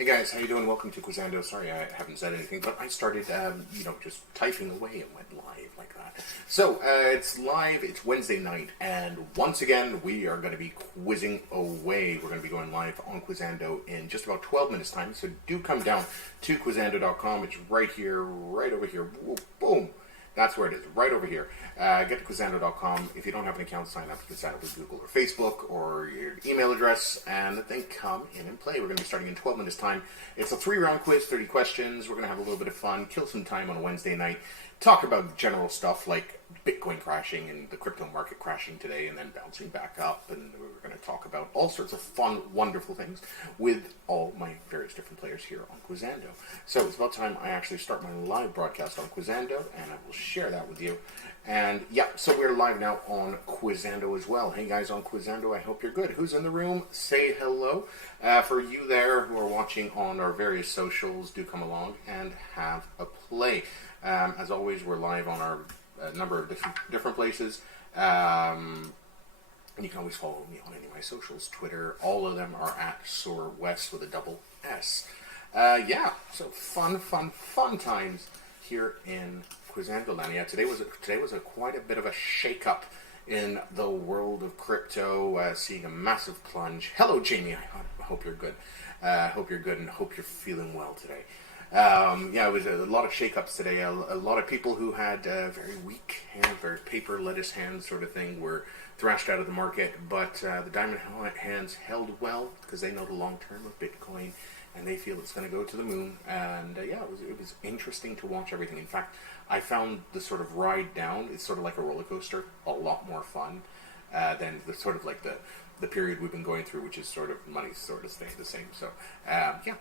Hey guys, how you doing? Welcome to Quizando. Sorry I haven't said anything, but I started, just typing away and went live like that. So, it's live, it's Wednesday night, and once again, we are going to be quizzing away. We're going to be going live on Quizando in just about 12 minutes time, so do come down to Quizando.com. It's right here, right over here. Boom! That's where it is, right over here. Get to Quizando.com. If you don't have an account, sign up. You can sign up with Google or Facebook or your email address, and then come in and play. We're going to be starting in 12 minutes time. It's a 3-round quiz, 30 questions. We're going to have a little bit of fun, kill some time on a Wednesday night, talk about general stuff like Bitcoin crashing and the crypto market crashing today and then bouncing back up, and we're going to talk about all sorts of fun, wonderful things with all my various different players here on Quizando. So it's about time I actually start my live broadcast on Quizando, and I will share that with you. And yeah, so we're live now on Quizando as well. Hey guys on Quizando, I hope you're good. Who's in the room? Say hello. For you there who are watching on our various socials, do come along and have a play. As always, we're live on our number of different places. And you can always follow me on any of my socials, Twitter. All of them are at Wess with a double S. Yeah, so fun times here in Quizando land. Yeah, today was quite a bit of a shake-up in the world of crypto, seeing a massive plunge. Hello, Jamie. I hope you're good. Hope you're good and hope you're feeling well today. Yeah, it was a lot of shake-ups today. A lot of people who had very weak hands, very paper lettuce hands sort of thing, were thrashed out of the market. But the diamond hands held well because they know the long term of Bitcoin, and they feel it's going to go to the moon. And yeah, it was interesting to watch everything. In fact, I found the sort of ride down, it's sort of like a roller coaster, a lot more fun than the sort of like the period we've been going through, which is sort of money sort of staying the same. So yeah.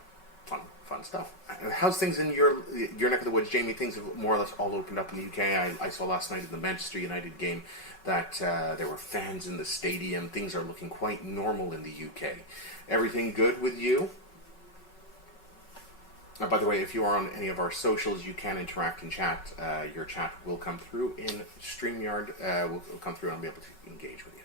Fun stuff. How's things in your neck of the woods, Jamie? Things have more or less all opened up in the UK. I saw last night in the Manchester United game that there were fans in the stadium. Things are looking quite normal in the UK. Everything good with you? By the way, if you are on any of our socials, you can interact and chat. Your chat will come through in StreamYard. Will come through and I'll be able to engage with you.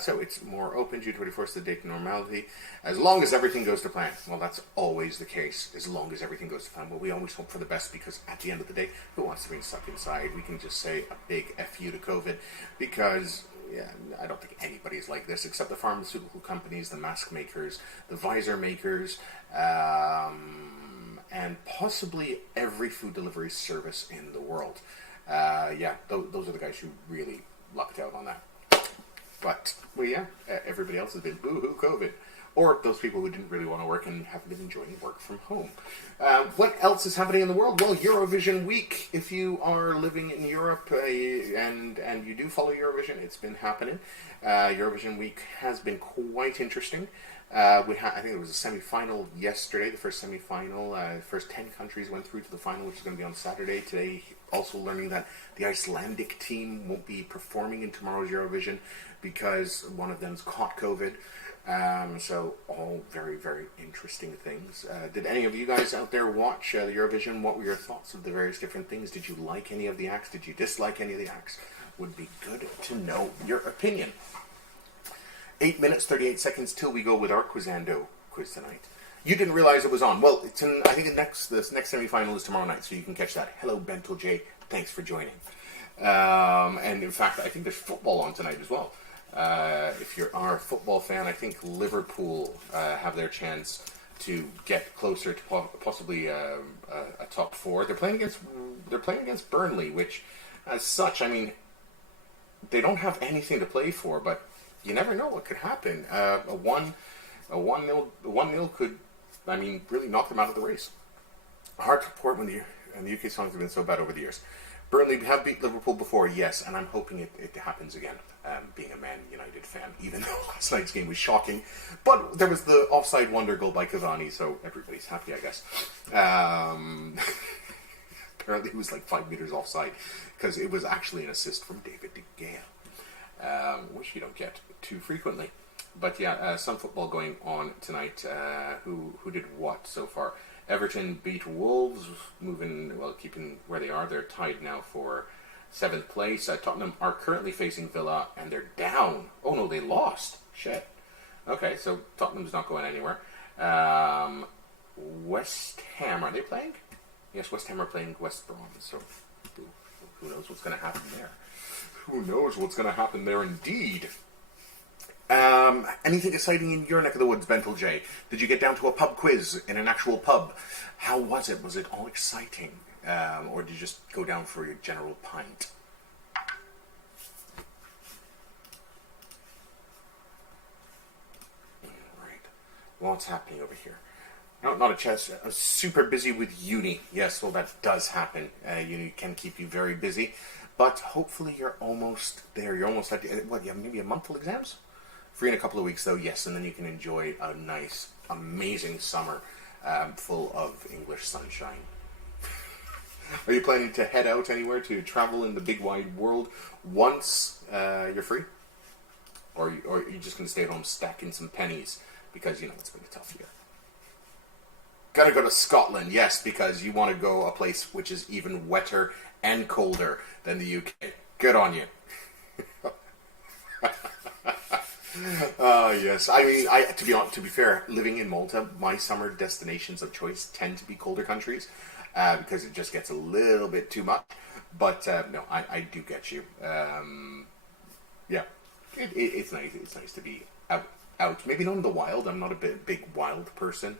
So it's more open due to the force of the day to normality, as long as everything goes to plan. Well, that's always the case, as long as everything goes to plan. Well, we always hope for the best, because at the end of the day, who wants to be stuck inside? We can just say a big F you to COVID, because yeah, I don't think anybody's like this, except the pharmaceutical companies, the mask makers, the visor makers, and possibly every food delivery service in the world. Yeah, those are the guys who really lucked out on that. But, well, yeah, everybody else has been boo-hoo COVID. Or those people who didn't really want to work and have been enjoying work from home. What else is happening in the world? Well, Eurovision week. If you are living in Europe and you do follow Eurovision, it's been happening. Eurovision week has been quite interesting. I think there was a semi-final yesterday, the first semi-final. The first 10 countries went through to the final, which is going to be on Saturday. Today, also learning that the Icelandic team won't be performing in tomorrow's Eurovision because one of them's caught COVID. So all very, very interesting things. Did any of you guys out there watch the Eurovision? What were your thoughts of the various different things? Did you like any of the acts? Did you dislike any of the acts? Would be good to know your opinion. 8 minutes, 38 seconds till we go with our Quizando quiz tonight. You didn't realize it was on. Well, I think the next semi-final is tomorrow night, so you can catch that. Hello, Bentel J. Thanks for joining. And in fact, I think there's football on tonight as well. If you are a football fan, I think Liverpool have their chance to get closer to possibly a top four. They're playing against Burnley, which, as such, I mean, they don't have anything to play for, but you never know what could happen. A 1-0 could, I mean, really knock them out of the race. Hard to report when the UK songs have been so bad over the years. Burnley have beat Liverpool before, yes, and I'm hoping it happens again, being a Man United fan, even though last night's game was shocking. But there was the offside wonder goal by Cavani, so everybody's happy, I guess. Apparently it was like 5 meters offside, because it was actually an assist from David De Gea, which you don't get too frequently. But yeah, some football going on tonight. Who did what so far? Everton beat Wolves, keeping where they are. They're tied now for 7th place. Tottenham are currently facing Villa, and they're down. Oh no, they lost. Shit. Okay, so Tottenham's not going anywhere. West Ham. Are they playing? Yes, West Ham are playing West Brom. So who knows what's going to happen there? Who knows what's going to happen there indeed? Anything exciting in your neck of the woods, Bentel J? Did you get down to a pub quiz in an actual pub? How was it? Was it all exciting? Or did you just go down for your general pint? Right. What's happening over here? No, not a chess. Super busy with uni. Yes, well, that does happen. Uni can keep you very busy. But hopefully you're almost there. You're almost at, maybe a month till exams? Free in a couple of weeks, though, yes, and then you can enjoy a nice, amazing summer full of English sunshine. Are you planning to head out anywhere to travel in the big wide world once you're free? Or are you just going to stay at home stacking some pennies because, it's been a tough year? Gotta go to Scotland, yes, because you want to go a place which is even wetter and colder than the UK. Good on you. Yes. I mean, to be fair, living in Malta, my summer destinations of choice tend to be colder countries because it just gets a little bit too much. But no, I do get you. Yeah, it's nice. It's nice to be out. Maybe not in the wild. I'm not a big wild person.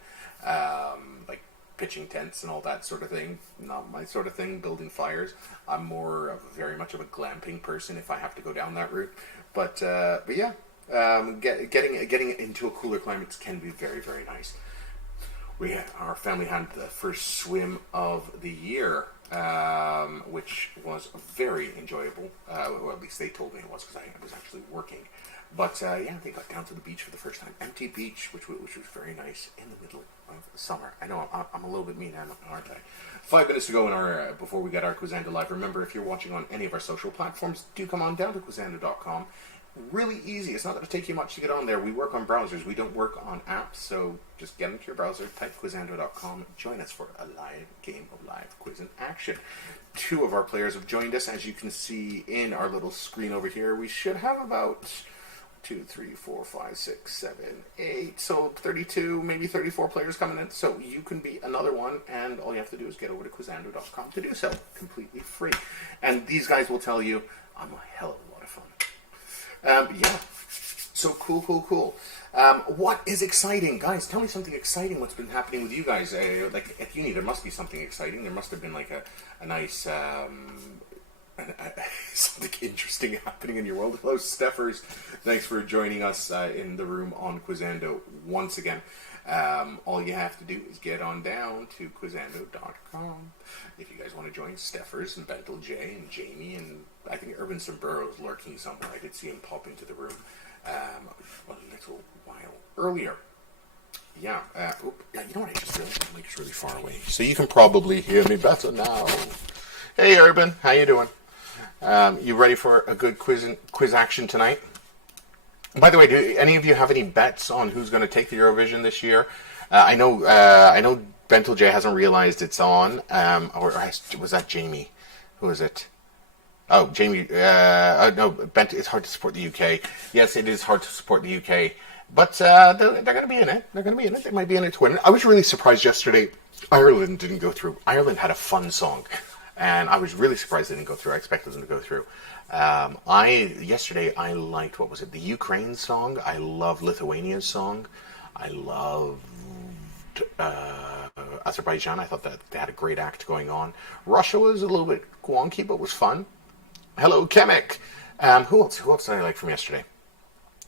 Like pitching tents and all that sort of thing. Not my sort of thing. Building fires. I'm more of very much of a glamping person if I have to go down that route. But yeah. Getting into a cooler climate can be very, very nice. Our family had the first swim of the year, which was very enjoyable. Or at least they told me it was because I was actually working. But yeah, they got down to the beach for the first time. Empty beach, which was very nice in the middle of the summer. I know I'm a little bit mean, aren't I? 5 minutes to go in our before we get our Quizando live. Remember, if you're watching on any of our social platforms, do come on down to Quizando.com. Really easy. It's not going to take you much to get on there. We work on browsers. We don't work on apps. So just get into your browser, type Quizando.com, join us for a live game of live quiz in action. 2 of our players have joined us. As you can see in our little screen over here, we should have about 2, 3, 4, 5, 6, 7, 8. So 32, maybe 34 players coming in. So you can be another one, and all you have to do is get over to Quizando.com to do so. Completely free. And these guys will tell you, I'm a hell of a lot of fun. Yeah. So cool. What is exciting? Guys, tell me something exciting. What's been happening with you guys? Like at uni, there must be something exciting. There must have been like a nice... something interesting happening in your world. Hello, Steffers. Thanks for joining us in the room on Quizando once again. All you have to do is get on down to Quizando.com. If you guys want to join Steffers and Bentel J and Jamie and I think Urban Sombrero is lurking somewhere. I did see him pop into the room a little while earlier. Yeah. You know what I just realized? The mic is really far away, so you can probably hear me better now. Hey, Urban, how you doing? You ready for a good quiz action tonight? By the way, do any of you have any bets on who's going to take the Eurovision this year? I know Bentel J hasn't realized it's on, or was that Jamie? Who is it? Oh, Jamie. No, Bent. It's hard to support the UK. Yes, it is hard to support the UK, but they're going to be in it. They're going to be in it. They might be in it to win. I was really surprised yesterday. Ireland didn't go through. Ireland had a fun song. And I was really surprised they didn't go through. I expected them to go through. Yesterday I liked, what was it, the Ukraine song. I loved Lithuania's song. I loved Azerbaijan. I thought that they had a great act going on. Russia was a little bit wonky, but was fun. Hello, Kemek. Who else did I like from yesterday?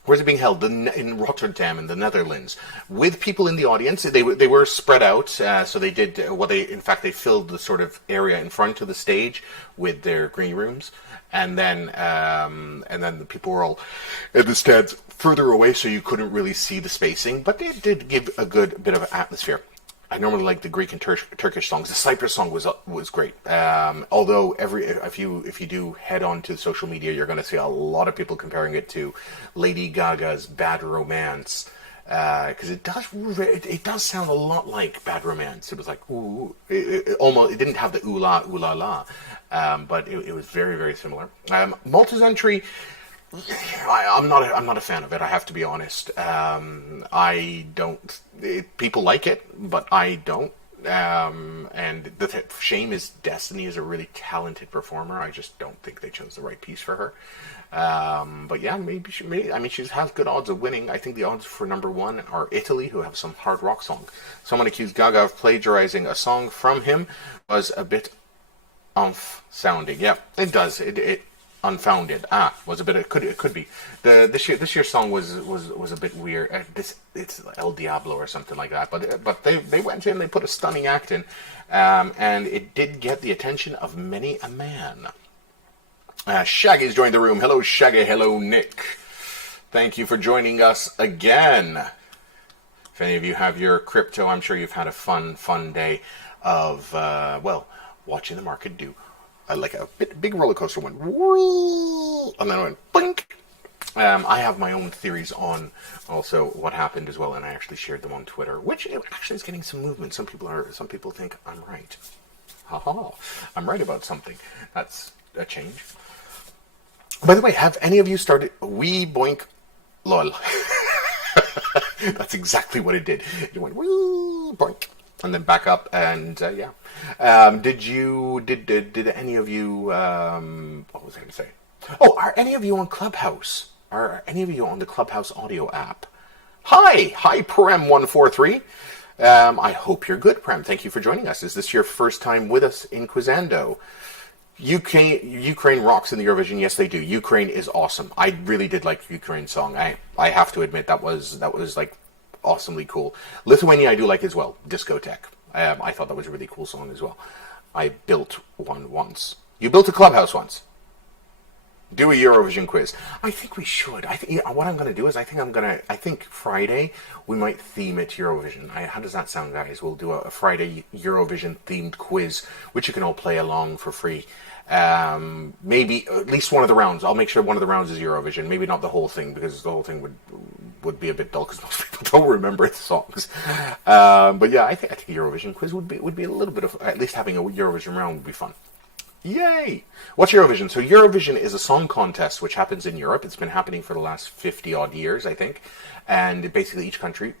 Where's it being held? In Rotterdam, in the Netherlands, with people in the audience. They were spread out, so they did. They filled the sort of area in front of the stage with their green rooms, and then the people were all in the stands further away, so you couldn't really see the spacing. But they did give a good bit of atmosphere. I normally like the Greek and Turkish songs. The Cyprus song was great. Although if you do head on to social media, you're going to see a lot of people comparing it to Lady Gaga's Bad Romance, because it does sound a lot like Bad Romance. It was like ooh, it didn't have the ooh la la, but it was very, very similar. Malta's entry. I'm not a fan of it. I have to be honest. I don't. People like it, but I don't. And the shame is Destiny is a really talented performer. I just don't think they chose the right piece for her. But yeah, maybe she. I mean, she has good odds of winning. I think the odds for number one are Italy, who have some hard rock song. Someone accused Gaga of plagiarizing a song from him. Was a bit sounding. Yeah, it does. It unfounded. Was a bit. It could be. This year's song was a bit weird. It's El Diablo or something like that. But they went in. They put a stunning act in, and it did get the attention of many a man. Shaggy's joined the room. Hello, Shaggy. Hello, Nick. Thank you for joining us again. If any of you have your crypto, I'm sure you've had a fun day of watching the market do like a big roller coaster went, and then it went blink. I have my own theories on also what happened as well, and I actually shared them on Twitter, which actually is getting some movement. Some people think I'm right. Haha, I'm right about something. That's a change. By the way, have any of you started wee boink lol? That's exactly what it did. It went wee boink. And then back up, and yeah. Did any of you, what was I going to say? Oh, are any of you on Clubhouse? Are any of you on the Clubhouse audio app? Hi, Prem143. I hope you're good, Prem. Thank you for joining us. Is this your first time with us in Quizando? Ukraine rocks in the Eurovision. Yes, they do. Ukraine is awesome. I really did like Ukraine's song. I have to admit that was like awesomely cool. Lithuania I do like as well. Discotheque. I thought that was a really cool song as well. I built one once. You built a clubhouse once. Do a Eurovision quiz. I think we should. What I'm going to do is I think Friday we might theme it Eurovision. How does that sound, guys? We'll do a Friday Eurovision themed quiz, which you can all play along for free. Maybe at least one of the rounds. I'll make sure one of the rounds is Eurovision. Maybe not the whole thing, because the whole thing would be a bit dull because most people don't remember the songs. But yeah, I think a Eurovision quiz would be a little bit of, at least having a Eurovision round would be fun. Yay! What's Eurovision? So Eurovision is a song contest which happens in Europe. It's been happening for the last 50 odd years, I think. And basically each country,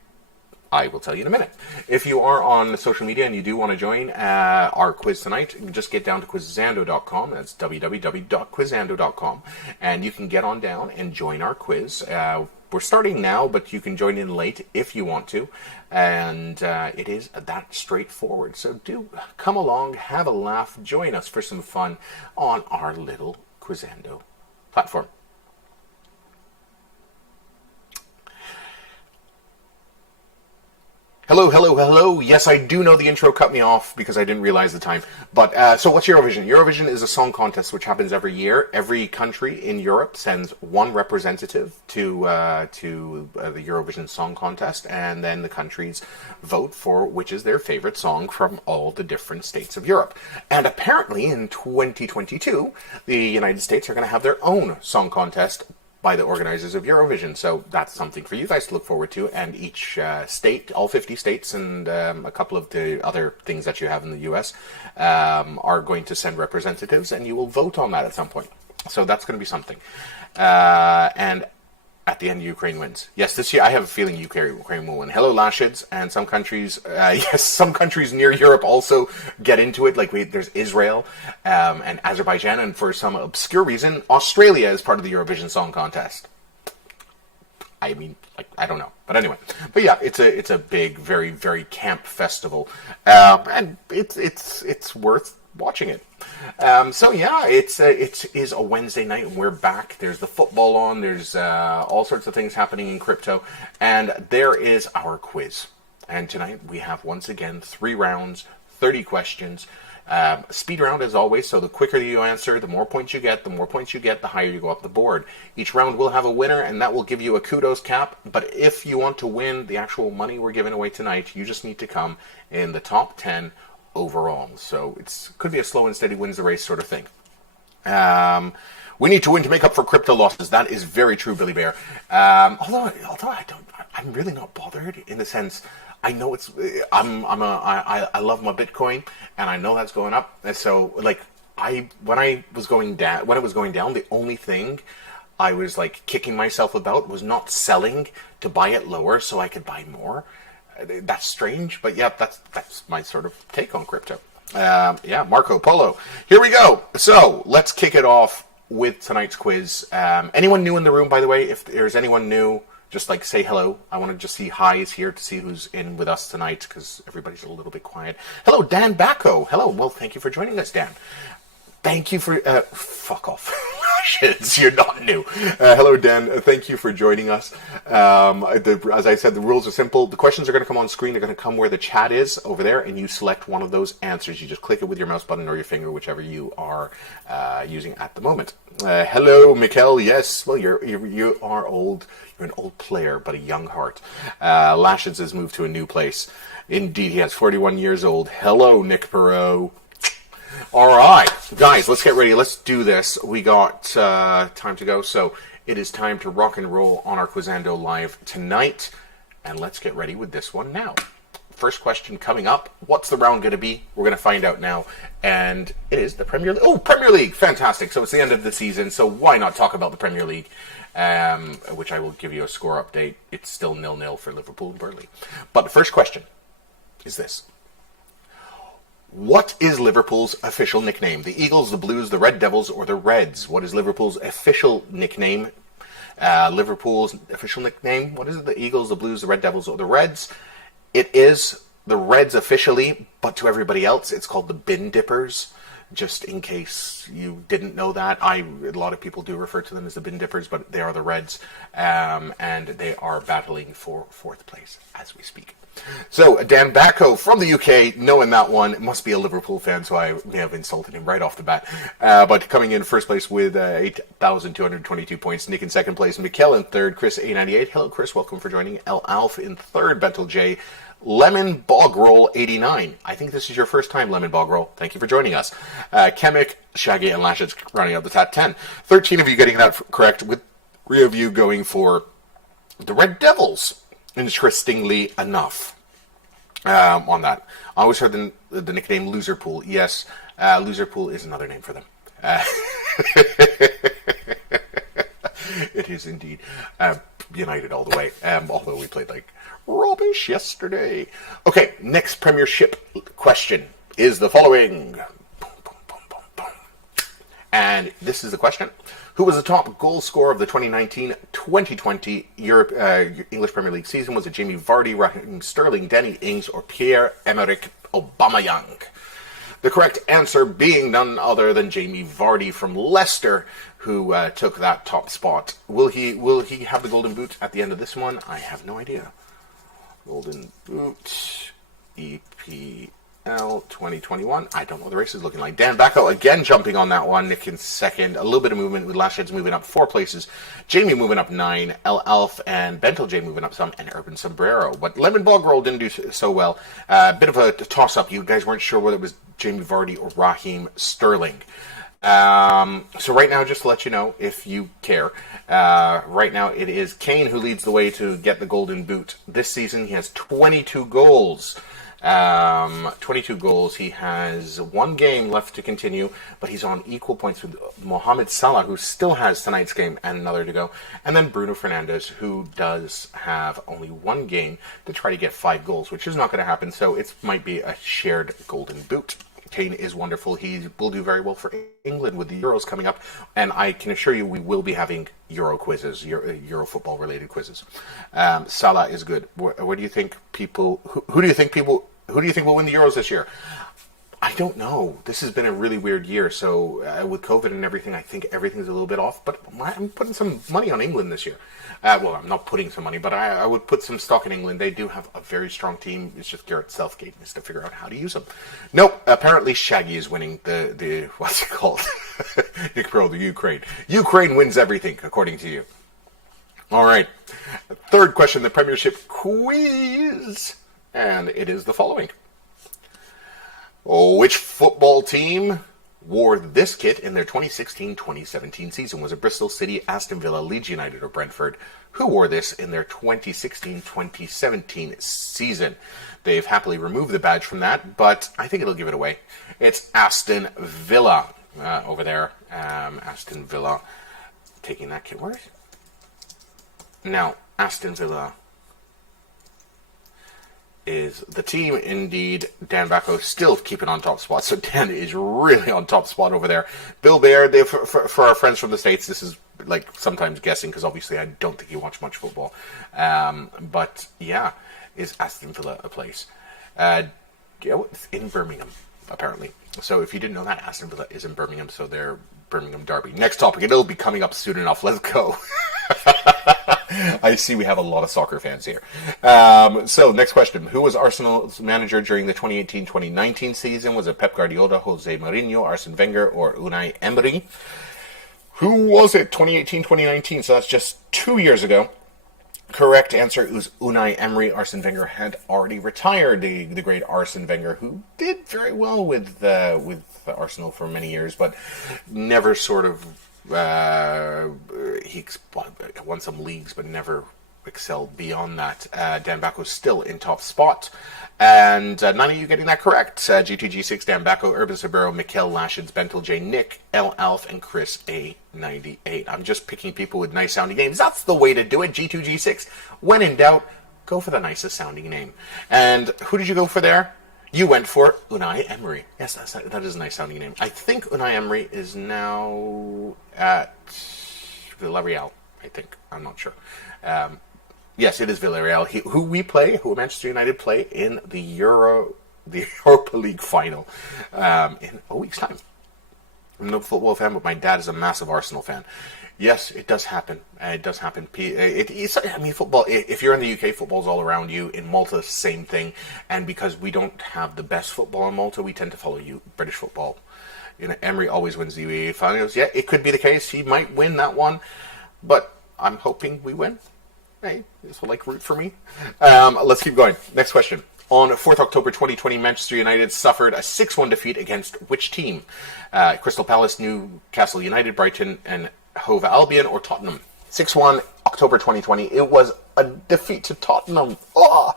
I will tell you in a minute. If you are on social media and you do want to join our quiz tonight, just get down to quizando.com. That's www.quizando.com. And you can get on down and join our quiz. We're starting now, but you can join in late if you want to. And it is that straightforward. So do come along, have a laugh, join us for some fun on our little Quizando platform. Hello. Yes, I do know the intro cut me off because I didn't realize the time. But so what's Eurovision? Eurovision is a song contest which happens every year. Every country in Europe sends one representative to the Eurovision Song Contest, and then the countries vote for which is their favorite song from all the different states of Europe. And apparently in 2022, the United States are going to have their own song contest by the organizers of Eurovision. So that's something for you guys to look forward to. And each state, all 50 states and a couple of the other things that you have in the US are going to send representatives, and you will vote on that at some point. So that's going to be something. And at the end, Ukraine wins. Yes, this year I have a feeling Ukraine will win. Hello, Lashids, and some countries, some countries near Europe also get into it. Like there's Israel and Azerbaijan, and for some obscure reason, Australia is part of the Eurovision Song Contest. I mean, I don't know, but anyway. But yeah, it's a big, very, very camp festival, and it's worth watching it. So yeah, it is a Wednesday night and we're back. There's the football on. There's all sorts of things happening in crypto, and there is our quiz. And tonight we have once again 3 rounds, 30 questions. Speed round as always, so the quicker you answer, the more points you get. The more points you get, the higher you go up the board. Each round will have a winner, and that will give you a kudos cap. But if you want to win the actual money we're giving away tonight, you just need to come in the top 10 overall. So could be a slow and steady wins the race sort of thing. We need to win to make up for crypto losses. That is very true, Billy Bear. Although I'm really not bothered in the sense, I know I love my Bitcoin, and I know that's going up. And so, like, when it was going down, the only thing I was like kicking myself about was not selling to buy it lower so I could buy more. That's strange, but yeah, that's my sort of take on crypto. Yeah, Marco Polo. Here we go. So let's kick it off with tonight's quiz. Anyone new in the room, by the way? If there's anyone new, just like say hello. I want to just see hi's here to see who's in with us tonight because everybody's a little bit quiet. Hello, Dan Bacco. Hello. Well, thank you for joining us, Dan. Thank you for... fuck off. You're not new. Hello, Dan. Thank you for joining us. As I said, the rules are simple. The questions are going to come on screen. They're going to come where the chat is over there, and you select one of those answers. You just click it with your mouse button or your finger, whichever you are using at the moment. Hello, Mikkel. Yes. Well, you are old. You're an old player, but a young heart. Lashes has moved to a new place. Indeed, he has 41 years old. Hello, Nick Perot. All right, guys, let's get ready. Let's do this. We got time to go, so it is time to rock and roll on our Quizando Live tonight, and let's get ready with this one now. First question coming up. What's the round going to be? We're going to find out now, and it is the Premier League. Oh, Premier League! Fantastic. So it's the end of the season, so why not talk about the Premier League, which I will give you a score update. It's still 0-0 for Liverpool and Burnley. But the first question is this. What is Liverpool's official nickname? The Eagles, the Blues, the Red Devils, or the Reds? What is Liverpool's official nickname? Liverpool's official nickname? What is it? The Eagles, the Blues, the Red Devils, or the Reds? It is the Reds officially, but to everybody else, it's called the Bin Dippers. Just in case you didn't know that, a lot of people do refer to them as the Bin Dippers, but they are the Reds, and they are battling for fourth place as we speak. So, Dan Bacco from the UK, knowing that one, must be a Liverpool fan, so I may have insulted him right off the bat. But coming in first place with 8,222 points. Nick in second place, Mikkel in third, Chris A98. Hello, Chris. Welcome for joining. El Alf in third, Bentel J. Lemon Bog 89. I think this is your first time, Lemon Bog. Thank you for joining us. Chemic, Shaggy, and Lashes running out the top 10. 13 of you getting that correct, with 3 of you going for the Red Devils. Interestingly enough, on that. I always heard the nickname Loserpool. Yes, Loserpool is another name for them. It is indeed. United all the way, although we played like rubbish yesterday. Okay, next Premiership question is the following. And this is the question. Who was the top goal scorer of the 2019-2020 English Premier League season? Was it Jamie Vardy, Raheem Sterling, Danny Ings, or Pierre-Emerick Aubameyang? The correct answer being none other than Jamie Vardy from Leicester, who took that top spot. Will he have the Golden Boot at the end of this one? I have no idea. Golden Boot, EPL 2021. I don't know what the race is looking like. Dan Bacco again jumping on that one. Nick in second. A little bit of movement with Lashheads moving up 4 places. Jamie moving up 9. El Alf and Bentel J moving up some. And Urban Sombrero. But Lemon Bog Roll didn't do so well. Bit of a toss-up. You guys weren't sure whether it was Jamie Vardy or Raheem Sterling. So right now, just to let you know, if you care, right now it is Kane who leads the way to get the Golden Boot. This season he has 22 goals. 22 goals. He has 1 game left to continue, but he's on equal points with Mohamed Salah, who still has tonight's game and another to go. And then Bruno Fernandes, who does have only 1 game to try to get 5 goals, which is not going to happen. So it might be a shared Golden Boot. Kane is wonderful. He will do very well for England with the Euros coming up, and I can assure you we will be having Euro quizzes, Euro football related quizzes. Salah is good. Where do you think people? Who do you think will win the Euros this year? I don't know. This has been a really weird year. So with COVID and everything, I think everything's a little bit off. But I'm putting some money on England this year. Well, I'm not putting some money, but I would put some stock in England. They do have a very strong team. It's just Gareth Southgate needs to figure out how to use them. Nope. Apparently Shaggy is winning the what's it called? The Ukraine. Ukraine wins everything, according to you. All right. Third question, the Premiership quiz. And it is the following. Which football team wore this kit in their 2016-2017 season? Was it Bristol City, Aston Villa, Leeds United, or Brentford? Who wore this in their 2016-2017 season? They've happily removed the badge from that, but I think it'll give it away. It's Aston Villa over there. Aston Villa. taking that kid. Where is it? Now, Aston Villa is the team, indeed. Dan Bacco still keeping on top spot, so Dan is really on top spot over there. Bill Baird, for our friends from the States, this is like sometimes guessing, because obviously I don't think you watch much football. But yeah, is Aston Villa a place? In Birmingham, apparently. So if you didn't know that, Aston Villa is in Birmingham, so they're Birmingham Derby. Next topic, it'll be coming up soon enough. Let's go. I see we have a lot of soccer fans here. So, next question. Who was Arsenal's manager during the 2018-2019 season? Was it Pep Guardiola, Jose Mourinho, Arsene Wenger, or Unai Emery? Who was it? 2018-2019, so that's just 2 years ago. Correct answer is Unai Emery. Arsene Wenger had already retired, the great Arsene Wenger, who did very well with Arsenal for many years, but never sort of he won some leagues, but never excelled beyond that. Dan Bacco's still in top spot. And none of you getting that correct. G2G6, Dan Bacco, Urban Sabero, Mikel Lashins, Bentel J, Nick, L Alf, and Chris A98. I'm just picking people with nice sounding names. That's the way to do it, G2G6. When in doubt, go for the nicest sounding name. And who did you go for there? You went for Unai Emery. Yes, that is a nice sounding name. I think Unai Emery is now at Villarreal, I think. I'm not sure. Yes, it is Villarreal, who Manchester United play in the Europa League final in a week's time. I'm no football fan, but my dad is a massive Arsenal fan. Yes, it does happen. It does happen. Football, if you're in the UK, football's all around you. In Malta, same thing. And because we don't have the best football in Malta, we tend to follow British football. Emery always wins the UEFA finals. Yeah, it could be the case. He might win that one. But I'm hoping we win. Hey, this will root for me. Let's keep going. Next question. On 4th October 2020, Manchester United suffered a 6-1 defeat against which team? Crystal Palace, Newcastle United, Brighton, and Hove Albion, or Tottenham? 6-1, October 2020. It was a defeat to Tottenham. Oh!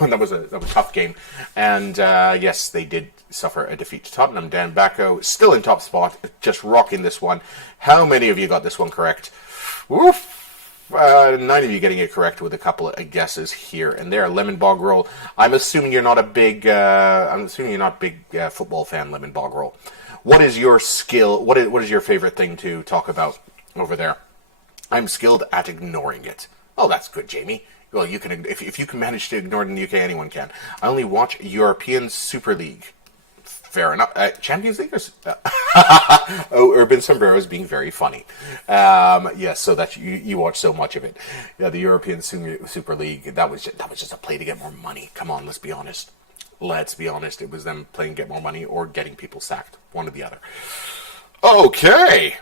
that was a tough game. And yes, they did suffer a defeat to Tottenham. Dan Bacco, still in top spot, just rocking this one. How many of you got this one correct? Woof! 9 of you getting it correct with a couple of guesses here and there. Lemon Bog Roll. I'm assuming you're not a big. Football fan. Lemon Bog Roll. What is your skill? What is your favorite thing to talk about over there? I'm skilled at ignoring it. Oh, that's good, Jamie. Well, you can if you can manage to ignore it in the UK, anyone can. I only watch European Super League. Fair enough. Champions League? Urban Sombrero is being very funny. Yes, so that you watch so much of it. Yeah, the European Super League, that was just a play to get more money. Come on, let's be honest. It was them playing to get more money or getting people sacked. One or the other. Okay.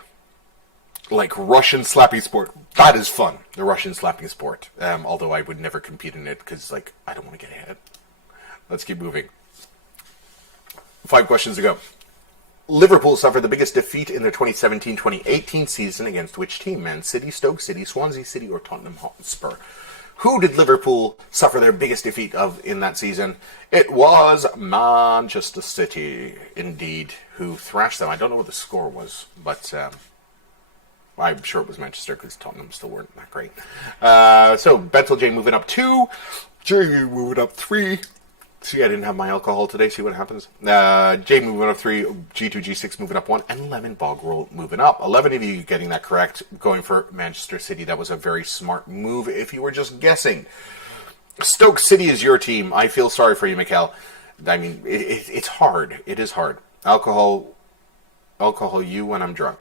Like Russian slapping sport. That is fun. The Russian slapping sport. Although I would never compete in it because, I don't want to get ahead. Let's keep moving. 5 questions to go. Liverpool suffered the biggest defeat in their 2017-2018 season against which team? Man City, Stoke City, Swansea City, or Tottenham Hotspur? Who did Liverpool suffer their biggest defeat of in that season? It was Manchester City, indeed, who thrashed them. I don't know what the score was, but I'm sure it was Manchester because Tottenham still weren't that great. So, Bentel J moving up 2, J moving up 3. See, I didn't have my alcohol today. See what happens. J moving up 3, G2, G6 moving up 1, and Lemon Bog Roll moving up. 11 of you getting that correct, going for Manchester City. That was a very smart move if you were just guessing. Stoke City is your team. I feel sorry for you, Mikel. I mean, it's hard. It is hard. Alcohol you when I'm drunk.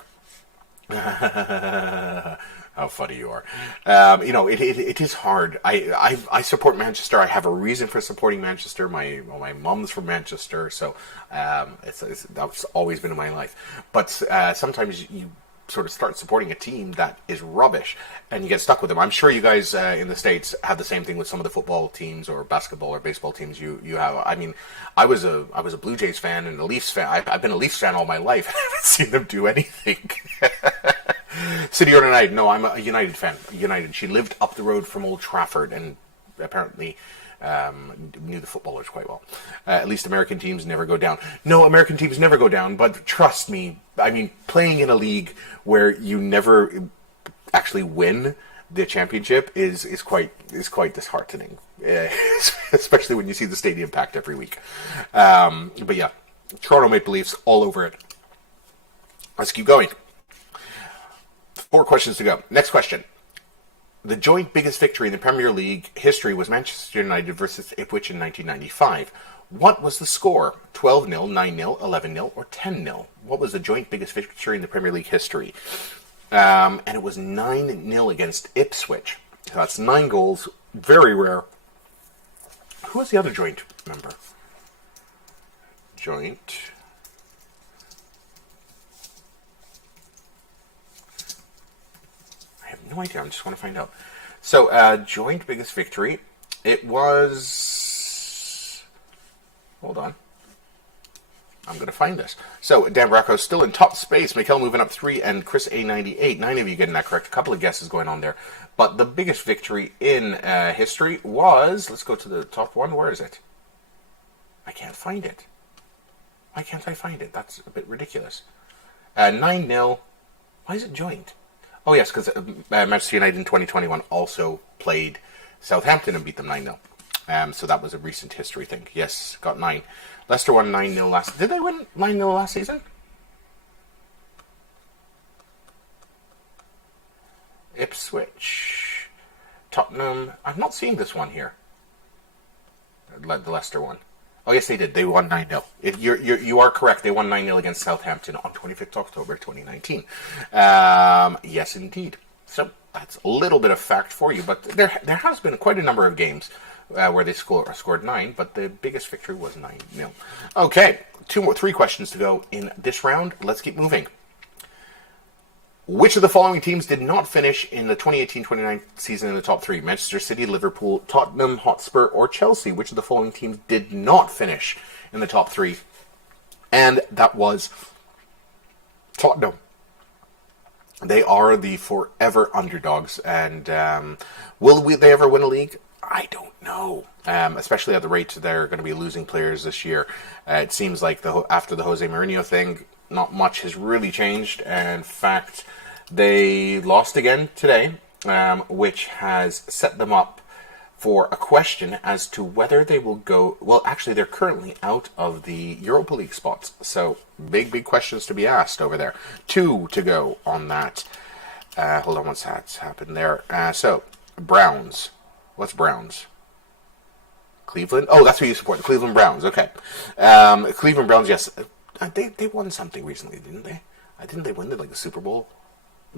How funny you are. It is hard. I support Manchester. I have a reason for supporting Manchester. My mum's from Manchester, so that's always been in my life. But sometimes you sort of start supporting a team that is rubbish, and you get stuck with them. I'm sure you guys in the States have the same thing with some of the football teams or basketball or baseball teams you have. I mean, I was a Blue Jays fan and a Leafs fan. I've been a Leafs fan all my life. I haven't seen them do anything. City or United? No, I'm a United fan. United. She lived up the road from Old Trafford and apparently knew the footballers quite well. At least American teams never go down. No, American teams never go down, but trust me, I mean, playing in a league where you never actually win the championship is quite disheartening, especially when you see the stadium packed every week. But yeah, Toronto Maple Leafs all over it. Let's keep going. 4 questions to go. Next question. The joint biggest victory in the Premier League history was Manchester United versus Ipswich in 1995. What was the score? 12-0, 9-0, 11-0, or 10-0? What was the joint biggest victory in the Premier League history? And it was 9-0 against Ipswich. So that's 9 goals. Very rare. Who was the other joint member? Joint. I have no idea. I just want to find out. So, joint biggest victory. It was... Hold on. I'm going to find this. So, Dan Bracco still in top space. Mikkel moving up 3 and Chris A98. 9 of you getting that correct. A couple of guesses going on there. But the biggest victory in history was... Let's go to the top one. Where is it? I can't find it. Why can't I find it? That's a bit ridiculous. 9-0. Why is it joint? Oh, yes, because Manchester United in 2021 also played Southampton and beat them 9-0. So that was a recent history thing. Yes, got 9. Leicester won 9-0 last... Did they win 9-0 last season? Ipswich. Tottenham. I'm not seeing this one here. The Leicester one. Oh, yes, they did. They won 9-0. You are correct. They won 9-0 against Southampton on 25th October 2019. Yes, indeed. So that's a little bit of fact for you. But there has been quite a number of games where they scored 9, but the biggest victory was 9-0. Okay, 3 questions to go in this round. Let's keep moving. Which of the following teams did not finish in the 2018-29 season in the top 3? Manchester City, Liverpool, Tottenham Hotspur, or Chelsea? Which of the following teams did not finish in the top 3? And that was Tottenham. They are the forever underdogs. And will they ever win a league? I don't know. Especially at the rate they're going to be losing players this year. It seems like after the Jose Mourinho thing, not much has really changed. In fact, they lost again today, which has set them up for a question as to whether they will go... Well, actually, they're currently out of the Europa League spots. So, big questions to be asked over there. 2 to go on that. Hold on, what's happened there? So, Browns. What's Browns? Cleveland? Oh, that's who you support. The Cleveland Browns. Okay. Cleveland Browns, yes. They won something recently, didn't they? Didn't they win the Super Bowl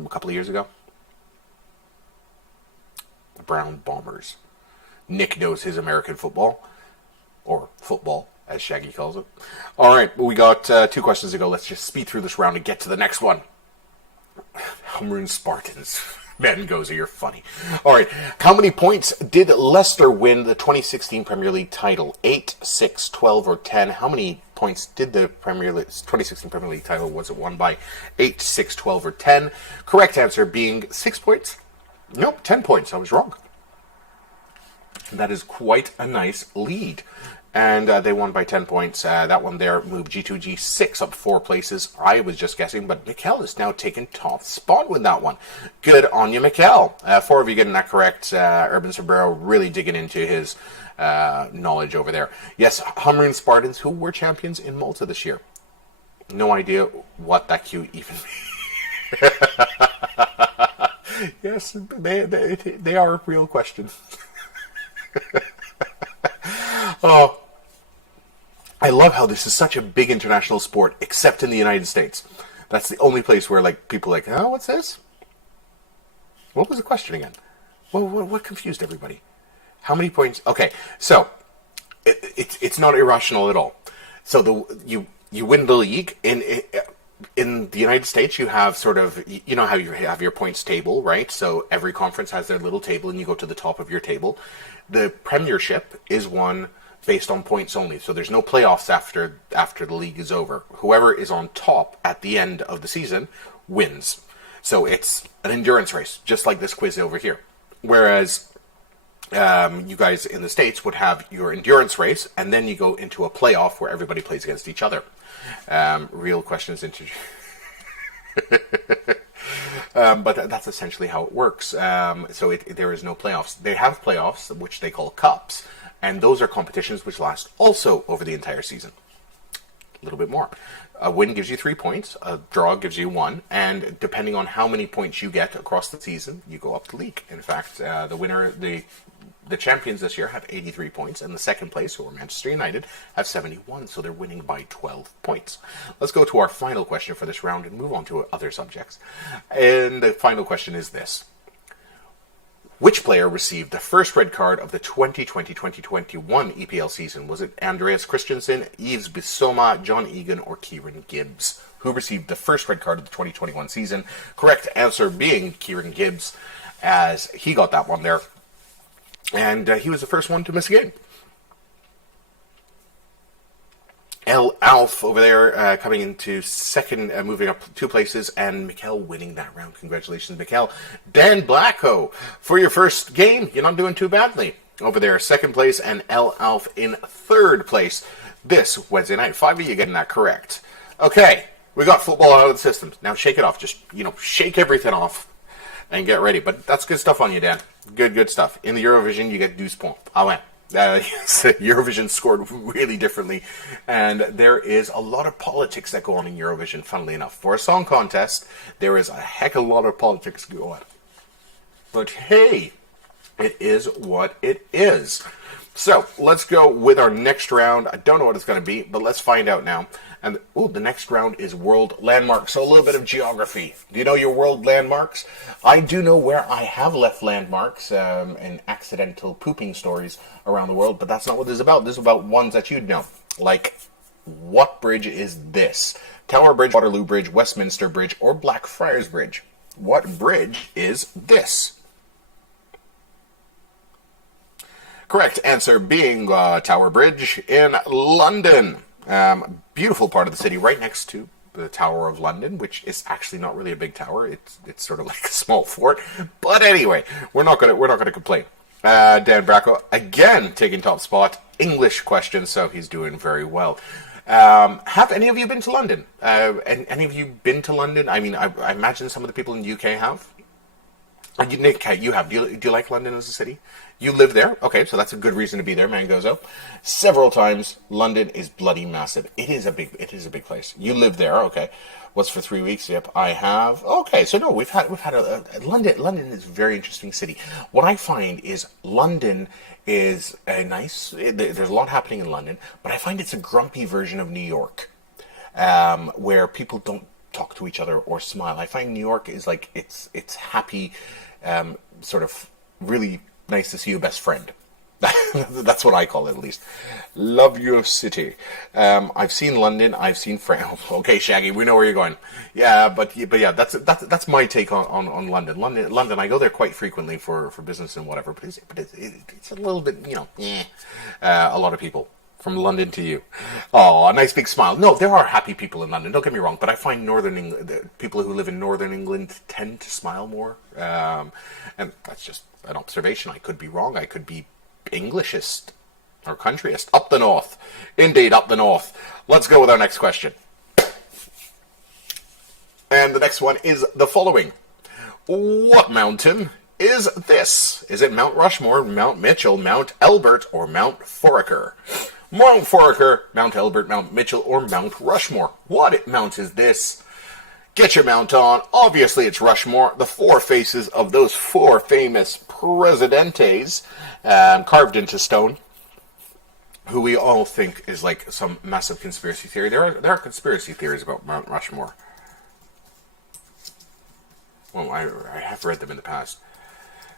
a couple of years ago? The Brown Bombers. Nick knows his American football. Or football, as Shaggy calls it. Alright, we got 2 questions to go. Let's just speed through this round and get to the next one. Humroon Spartans. Man, Gozer, you're funny. Alright, how many points did Leicester win the 2016 Premier League title? 8, 6, 12, or 10? How many points did the 2016 Premier League title, was it won by? 8, 6, 12, or 10? Correct answer being 6 points. Nope, 10 points. I was wrong. That is quite a nice lead. And they won by 10 points. That one there moved G2, G6 up 4 places. I was just guessing, but Mikkel is now taking top spot with that one. Good on you, Mikkel. 4 of you getting that correct. Urban Sombrero really digging into his knowledge over there. Yes, Humroon Spartans, who were champions in Malta this year. No idea what that cue even means. Yes, they are a real question. Oh, I love how this is such a big international sport, except in the United States. That's the only place where people are like, oh, what's this? What was the question again? What confused everybody? How many points? Okay, so it's not irrational at all. So you win the league in the United States. You have sort of, you know how you have your points table, right? So every conference has their little table, and you go to the top of your table. The Premiership is won based on points only. So there's no playoffs after the league is over. Whoever is on top at the end of the season wins. So it's an endurance race, just like this quiz over here. Whereas you guys in the States would have your endurance race, and then you go into a playoff where everybody plays against each other. Real questions into... But that's essentially how it works. There is no playoffs. They have playoffs, which they call cups, and those are competitions which last also over the entire season. A little bit more. A win gives you 3 points, a draw gives you 1, and depending on how many points you get across the season, you go up the league. In fact, the champions this year have 83 points, and the second place, who are Manchester United, have 71, so they're winning by 12 points. Let's go to our final question for this round and move on to other subjects. And the final question is this. Which player received the first red card of the 2020-2021 EPL season? Was it Andreas Christensen, Yves Bissouma, John Egan, or Kieran Gibbs? Who received the first red card of the 2021 season? Correct answer being Kieran Gibbs, as he got that one there. And he was the first one to miss a game. El Alf over there coming into second, moving up 2 places, and Mikel winning that round. Congratulations, Mikel. Dan Blacko, for your first game, you're not doing too badly. Over there, second place, and El Alf in third place this Wednesday night. 5 of you getting that correct. Okay, we got football out of the system. Now shake it off. Just, shake everything off and get ready. But that's good stuff on you, Dan. Good stuff. In the Eurovision, you get 12 points. Ah ouais. Eurovision scored really differently, and there is a lot of politics that go on in Eurovision, funnily enough. For a song contest, there is a heck of a lot of politics go on. But hey, it is what it is. So, let's go with our next round. I don't know what it's going to be, but let's find out now. And, the next round is world landmarks. So a little bit of geography. Do you know your world landmarks? I do know where I have left landmarks and accidental pooping stories around the world, but that's not what this is about. This is about ones that you'd know. Like, what bridge is this? Tower Bridge, Waterloo Bridge, Westminster Bridge, or Blackfriars Bridge? What bridge is this? Correct answer being Tower Bridge in London. Beautiful part of the city, right next to the Tower of London, which is actually not really a big tower. It's sort of like a small fort. But anyway, we're not gonna complain. Dan Bracco again taking top spot. English question, so he's doing very well. Have any of you been to London? Any of you been to London? I mean, I imagine some of the people in the UK have. Nick, you have. Do you like London as a city? You live there? Okay, so that's a good reason to be there, Mangozo. Several times. London is bloody massive. It is a big place. You live there, okay. Was for 3 weeks? Yep, I have. Okay, so no, we've had London. London is a very interesting city. What I find is London is a nice. There's a lot happening in London, but I find it's a grumpy version of New York, where people don't talk to each other or smile. I find New York is like it's happy, sort of really nice to see your best friend. That's what I call it, at least. Love your city. I've seen London. I've seen France. Okay, Shaggy, we know where you're going. Yeah, but yeah, that's my take on London. London. I go there quite frequently for business and whatever. But it's a little bit, a lot of people. From London to you. Oh, a nice big smile. No, there are happy people in London, don't get me wrong, but I find Northern England, people who live in Northern England tend to smile more. And that's just an observation. I could be wrong. I could be Englishist or countryist. Up the north. Indeed, up the north. Let's go with our next question. And the next one is the following. What mountain is this? Is it Mount Rushmore, Mount Mitchell, Mount Elbert, or Mount Foraker? Mount Foraker, Mount Elbert, Mount Mitchell, or Mount Rushmore? What mount is this? Get your mount on. Obviously, it's Rushmore. The 4 faces of those 4 famous presidentes carved into stone, who we all think is like some massive conspiracy theory. There are conspiracy theories about Mount Rushmore. Well, I have read them in the past.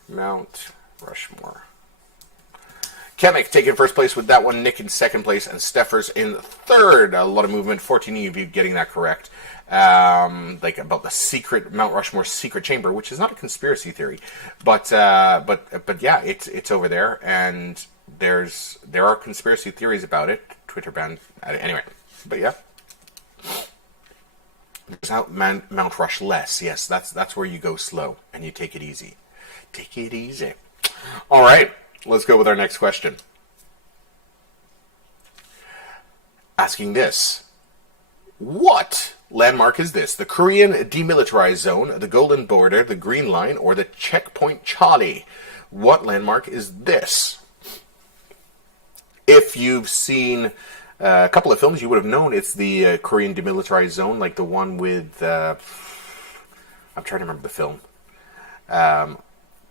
Mount Rushmore. Kemek taking first place with that one. Nick in second place, and Steffers in third. A lot of movement. 14 of you getting that correct. Like about the secret Mount Rushmore secret chamber, which is not a conspiracy theory, but yeah, it's over there, and there are conspiracy theories about it. Twitter ban anyway, but yeah. There's Mount Rush less. Yes, that's where you go slow and you take it easy. Take it easy. All right, let's go with our next question. Asking this. What landmark is this? The Korean Demilitarized Zone, the Golden Border, the Green Line, or the Checkpoint Charlie? What landmark is this? If you've seen a couple of films, you would have known it's the Korean Demilitarized Zone, like the one with... I'm trying to remember the film.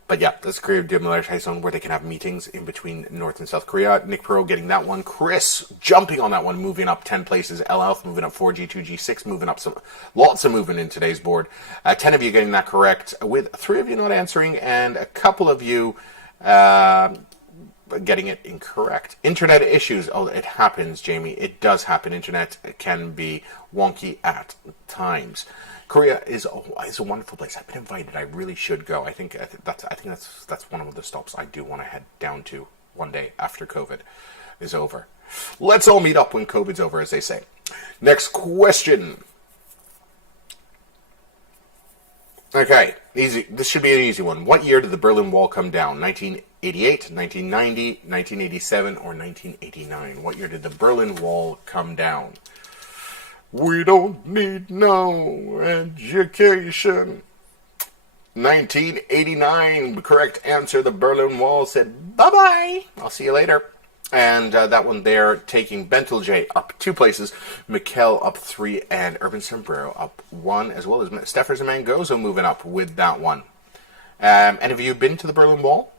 But yeah, that's Korean Demilitarized Zone where they can have meetings in between North and South Korea. Nick Perot getting that one. Chris jumping on that one, moving up 10 places. L. moving up 4, G2, G6, moving up lots of movement in today's board. 10 of you getting that correct, with 3 of you not answering, and a couple of you getting it incorrect. Internet issues. Oh, it happens, Jamie. It does happen. Internet can be wonky at times. Korea is a wonderful place. I've been invited. I really should go. I think that's one of the stops I do want to head down to one day after COVID is over. Let's all meet up when COVID's over, as they say. Next question. Okay, easy. This should be an easy one. What year did the Berlin Wall come down? 1988, 1990, 1987, or 1989? What year did the Berlin Wall come down? We don't need no education. 1989, correct answer. The Berlin Wall said, bye-bye, I'll see you later. And that one there, taking Bentel J up 2 places, Mikkel up 3, and Urban Sombrero up 1, as well as Steffers and Mangozo moving up with that one. And have you been to the Berlin Wall?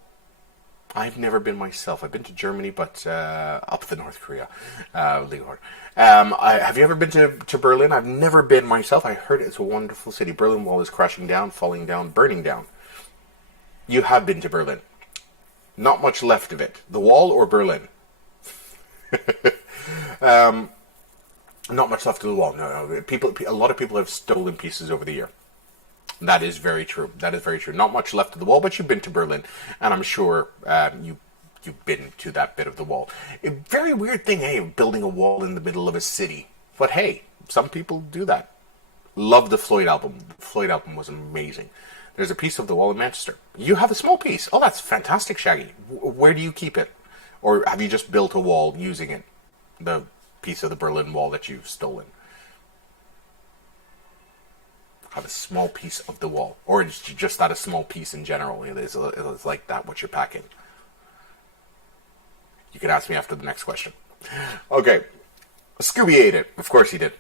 I've never been myself. I've been to Germany, but up to North Korea. Have you ever been to Berlin? I've never been myself. I heard it's a wonderful city. Berlin Wall is crashing down, falling down, burning down. You have been to Berlin. Not much left of it. The wall or Berlin? Not much left of the wall. No. A lot of people have stolen pieces over the year. That is very true. That is very true. Not much left of the wall, but you've been to Berlin, and I'm sure you've been to that bit of the wall. A very weird thing, hey, building a wall in the middle of a city. But hey, some people do that. Love the Floyd album. The Floyd album was amazing. There's a piece of the wall in Manchester. You have a small piece. Oh, that's fantastic, Shaggy. Where do you keep it? Or have you just built a wall using it? The piece of the Berlin Wall that you've stolen. Have a small piece of the wall, or it's just that a small piece in general. It's like that what you're packing. You can ask me after the next question. Okay, Scooby ate it. Of course he did.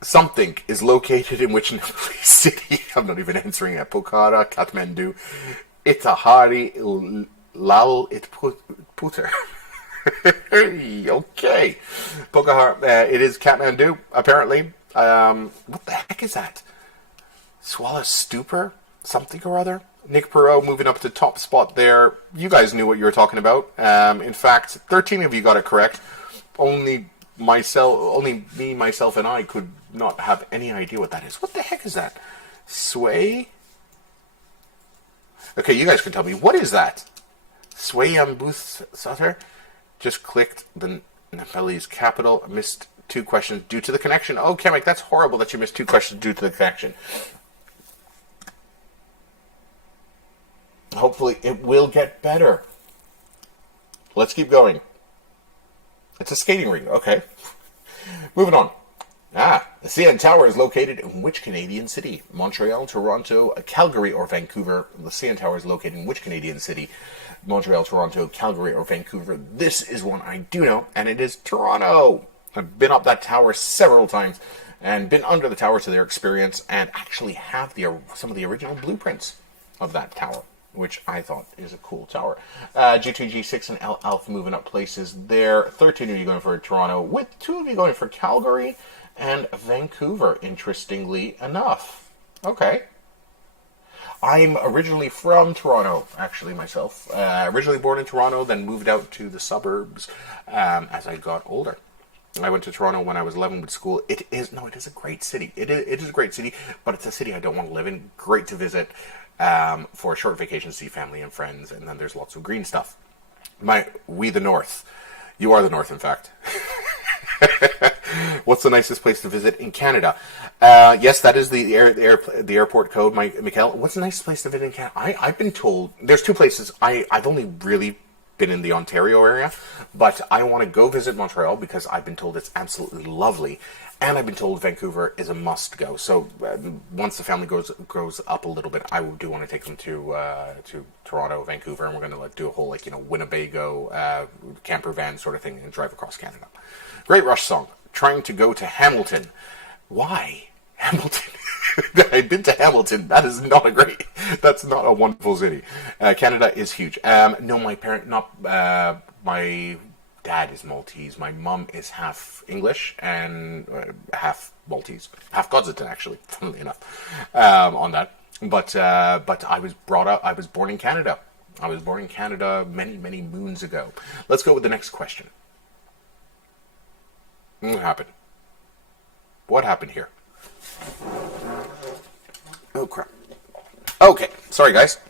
Something is located in which city? I'm not even answering it. Pokhara, Kathmandu, Itahari, Lal Putter. Okay, Pokhara. It is Kathmandu, apparently. What the heck is that? Swallow Stupor? Something or other? Nick Perot moving up to top spot there. You guys knew what you were talking about. In fact, 13 of you got it correct. Only me, myself, and I could not have any idea what that is. What the heck is that? Sway? Okay, you guys can tell me. What is that? Sway Ambuth Sutter? Just clicked the Nepalese capital. Missed 2 questions due to the connection. Oh, Kamek, that's horrible that you missed 2 questions due to the connection. Hopefully it will get better. Let's keep going. It's a skating rink. Okay. Moving on. The CN Tower is located in which Canadian city? Montreal, Toronto, Calgary, or Vancouver? The CN Tower is located in which Canadian city? Montreal, Toronto, Calgary, or Vancouver? This is one I do know, and it is Toronto. I've been up that tower several times and been under the tower to their experience and actually have some of the original blueprints of that tower, which I thought is a cool tower. G2, G6, and Alpha moving up places there. 13 of you going for Toronto, with 2 of you going for Calgary and Vancouver, interestingly enough. Okay. I'm originally from Toronto, actually, myself. Originally born in Toronto, then moved out to the suburbs as I got older. I went to Toronto when I was 11 with school. It is a great city. It is a great city, but it's a city I don't want to live in. Great to visit for a short vacation, see family and friends, and then there's lots of green stuff. We the North. You are the North, in fact. What's the nicest place to visit in Canada? Yes, that is the airport code, Michael. What's the nicest place to visit in Canada? I've been told there's 2 places. I've only really been in the Ontario area, but I want to go visit Montreal because I've been told it's absolutely lovely, and I've been told Vancouver is a must-go. So once the family grows up a little bit, I do want to take them to Toronto, Vancouver, and we're going to do a whole Winnebago camper van sort of thing and drive across Canada. Great Rush song. Trying to go to Hamilton. Why Hamilton? I've been to Hamilton. That's not a wonderful city. Canada is huge. No, my dad is Maltese. My mum is half English and half Maltese, half Cossetan, actually. Funnily enough, on that. But I was born in Canada. I was born in Canada many moons ago. Let's go with the next question. What happened? What happened here? Oh, crap. Okay, sorry, guys.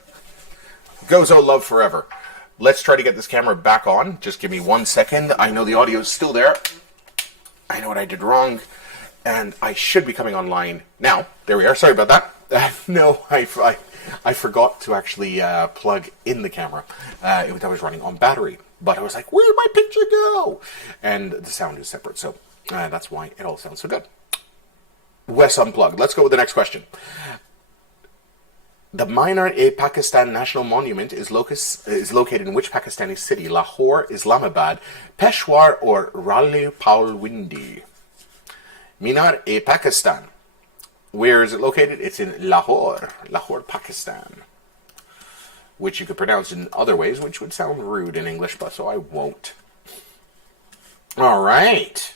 Gozo love forever. Let's try to get this camera back on. Just give me 1 second. I know the audio is still there. I know what I did wrong. And I should be coming online now. There we are. Sorry about that. No, I forgot to actually plug in the camera. I was running on battery. But I was like, where'd my picture go? And the sound is separate. So that's why it all sounds so good. Wess Unplugged. Let's go with the next question. The Minar-e-Pakistan National Monument is located in which Pakistani city? Lahore, Islamabad, Peshawar, or Rawalpindi? Minar-e-Pakistan. Where is it located? It's in Lahore, Pakistan. Which you could pronounce in other ways, which would sound rude in English, but so I won't. All right.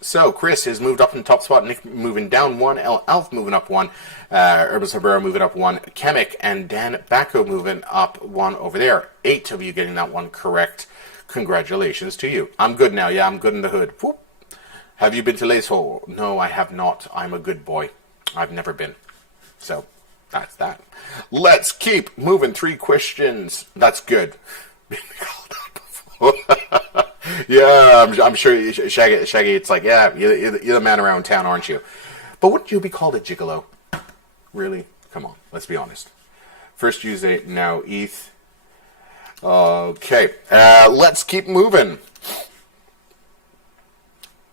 So, Chris has moved up in the top spot, Nick moving down 1, Elf moving up 1, Urban Sabera moving up 1, Kemek and Dan Bacco moving up 1 over there. 8 of you getting that one correct. Congratulations to you. I'm good now. Yeah, I'm good in the hood. Whoop. Have you been to Lacehole? No, I have not. I'm a good boy. I've never been. So, that's that. Let's keep moving. 3 questions. That's good. Been called up before. Yeah, I'm sure, Shaggy, it's like, yeah, you're the man around town, aren't you? But wouldn't you be called a gigolo? Really? Come on, let's be honest. First Tuesday, now ETH. Okay, let's keep moving.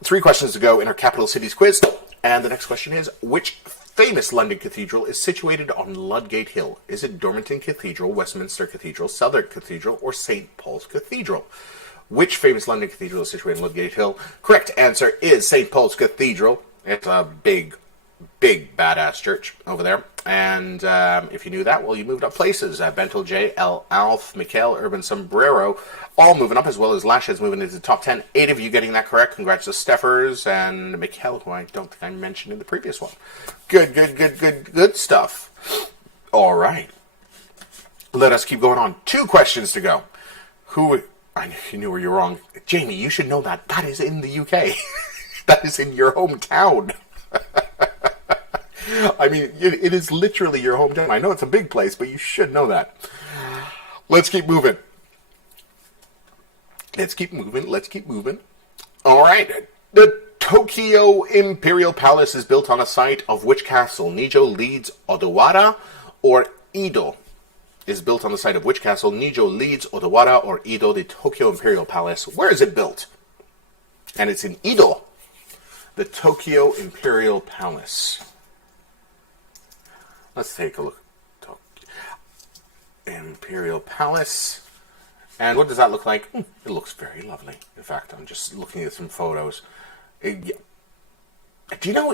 3 questions to go in our capital cities quiz. And the next question is, which famous London cathedral is situated on Ludgate Hill? Is it Dormington Cathedral, Westminster Cathedral, Southwark Cathedral, or St. Paul's Cathedral? Which famous London cathedral is situated on Ludgate Hill? Correct answer is St. Paul's Cathedral. It's a big badass church over there. And if you knew that, well, you moved up places. Bentel J, L, Alf, Mikhail, Urban Sombrero, all moving up, as well as Lashes moving into the top 10. 8 of you getting that correct. Congrats to Steffers and Mikhail, who I don't think I mentioned in the previous one. Good stuff. All right. Let us keep going on. 2 questions to go. I knew where you're wrong. Jamie, you should know that. That is in the UK. That is in your hometown. I mean, it is literally your hometown. I know it's a big place, but you should know that. Let's keep moving. All right. The Tokyo Imperial Palace is built on a site of which castle? Nijo, Leeds, Odawara, or Edo? Is built on the site of which castle? Nijo, Leeds, Odawara, or Edo? The Tokyo Imperial Palace. Where is it built? And it's in Edo. The Tokyo Imperial Palace. Let's take a look. Imperial Palace. And what does that look like? It looks very lovely. In fact, I'm just looking at some photos. Do you know,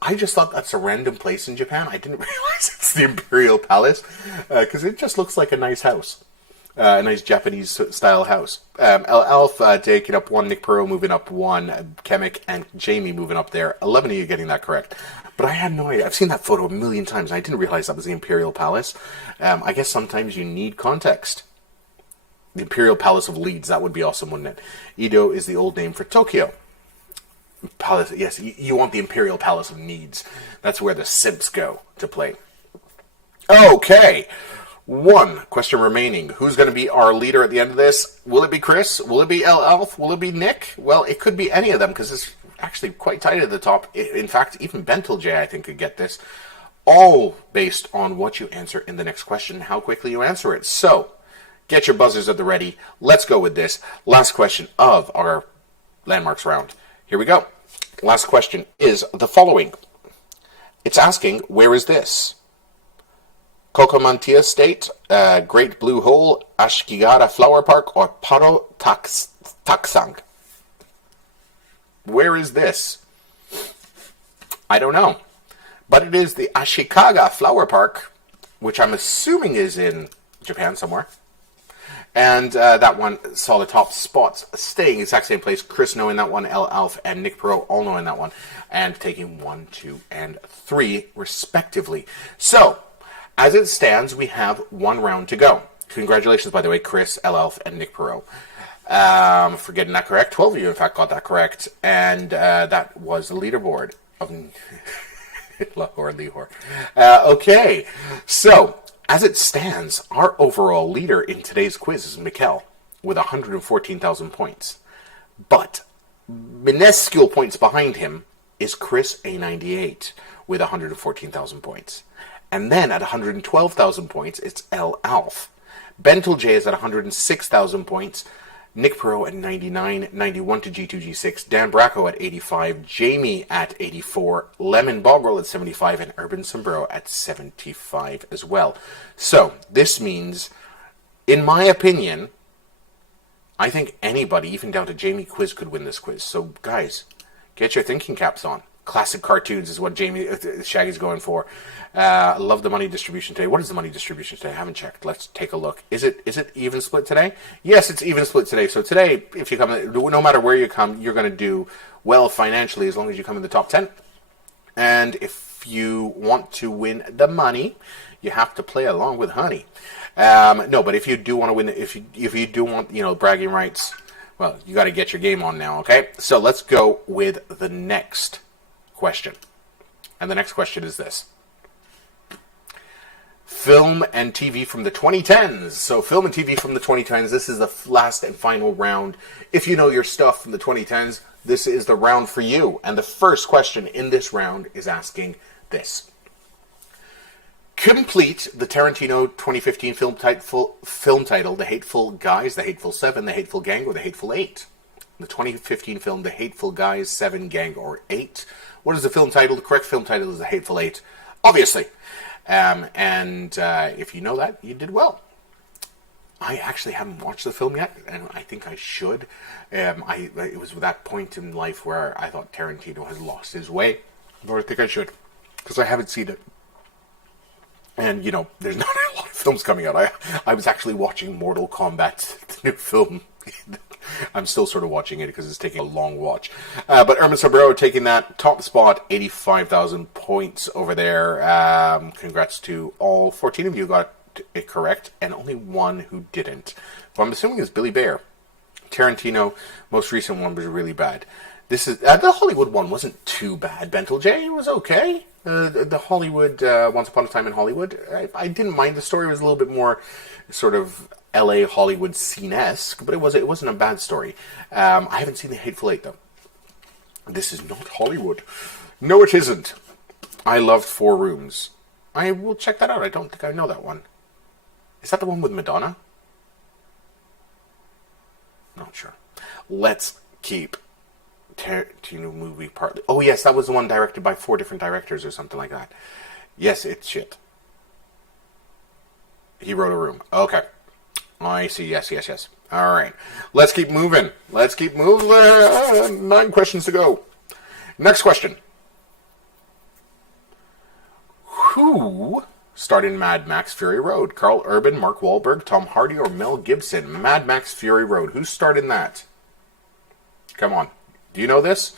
I just thought that's a random place in Japan. I didn't realize it's the Imperial Palace, because it just looks like a nice house. A nice Japanese-style house. Alf taking up 1, Nick Perot moving up 1, Kemek and Jamie moving up there. 11 of you getting that correct. But I had no idea. I've seen that photo a million times, and I didn't realize that was the Imperial Palace. I guess sometimes you need context. The Imperial Palace of Leeds, that would be awesome, wouldn't it? Edo is the old name for Tokyo. Palace, yes, you want the Imperial Palace of Needs. That's where the simps go to play. Okay, 1 question remaining. Who's going to be our leader at the end of this? Will it be Chris? Will it be Elf? Will it be Nick? Well, it could be any of them, because it's actually quite tight at the top. In fact, even Bentel J, I think, could get this. all based on what you answer in the next question, how quickly you answer it. So, get your buzzers at the ready. Let's go with this. Last question of our landmarks round. Here we go. Last question is the following. It's asking, where is this? Cocomantia State, Great Blue Hole, Ashigara Flower Park, or Paro Taksang? Where is this? I don't know. But it is the Ashikaga Flower Park, which I'm assuming is in Japan somewhere. And that one saw the top spots, staying exact same place. Chris knowing that one, L. Alf, and Nick Perot all knowing that one, and taking 1, 2, and 3, respectively. So, as it stands, we have one round to go. Congratulations, by the way, Chris, L. Alf, and Nick Perot. For getting that correct. 12 of you, in fact, got that correct. And that was the leaderboard of Lahore Lihor. Okay, so as it stands, our overall leader in today's quiz is Mikkel with 114,000 points. But minuscule points behind him is Chris A98 with 114,000 points. And then at 112,000 points, it's L. Alf. Bentel J is at 106,000 points. Nick Perot at 99, 91 to G2G6, Dan Bracco at 85, Jamie at 84, Lemon Bogrel at 75, and Urban Sombrero at 75 as well. So, this means, in my opinion, I think anybody, even down to Jamie Quiz, could win this quiz. So, guys, get your thinking caps on. Classic cartoons is what Shaggy's going for. I love the money distribution today. What is the money distribution today? I haven't checked. Let's take a look. Is it even split today? Yes, it's even split today. So today, if you come, no matter where you come, you're going to do well financially as long as you come in the top 10. And if you want to win the money, you have to play along with honey. No, but if you do want to win, if you do want, bragging rights, well, you got to get your game on now. Okay, so let's go with the next question. And the next question is this. Film and TV from the 2010s. So film and TV from the 2010s. This is the last and final round. If you know your stuff from the 2010s, this is the round for you. And the first question in this round is asking this. Complete the Tarantino 2015 film title, The Hateful Guys, The Hateful Seven, The Hateful Gang, or The Hateful Eight. The 2015 film, The Hateful Guys, 7, Gang, or 8. What is the film title? The correct film title is The Hateful Eight, obviously. If you know that, you did well. I actually haven't watched the film yet, and I think I should. It was that point in life where I thought Tarantino has lost his way. Or I think I should, because I haven't seen it. And, there's not a lot of films coming out. I was actually watching Mortal Kombat, the new film. I'm still sort of watching it because it's taking a long watch. But Urban Sombrero taking that top spot, 85,000 points over there. Congrats to all 14 of you who got it correct, and only one who didn't. Well, I'm assuming it's Billy Bear. Tarantino, most recent one was really bad. This is the Hollywood one wasn't too bad. Bentel J was okay. The Hollywood, Once Upon a Time in Hollywood, I didn't mind. The story was a little bit more sort of L.A. Hollywood scene-esque, but it wasn't a bad story. I haven't seen The Hateful Eight, though. This is not Hollywood. No, it isn't. I loved Four Rooms. I will check that out. I don't think I know that one. Is that the one with Madonna? Not sure. Let's keep Tarantino movie partly. Oh, yes, that was the one directed by 4 different directors or something like that. Yes, it's shit. He wrote A Room. Okay. I see. Yes. All right. Let's keep moving. 9 questions to go. Next question. Who starred in Mad Max Fury Road? Carl Urban, Mark Wahlberg, Tom Hardy, or Mel Gibson? Mad Max Fury Road. Who starred in that? Come on. Do you know this?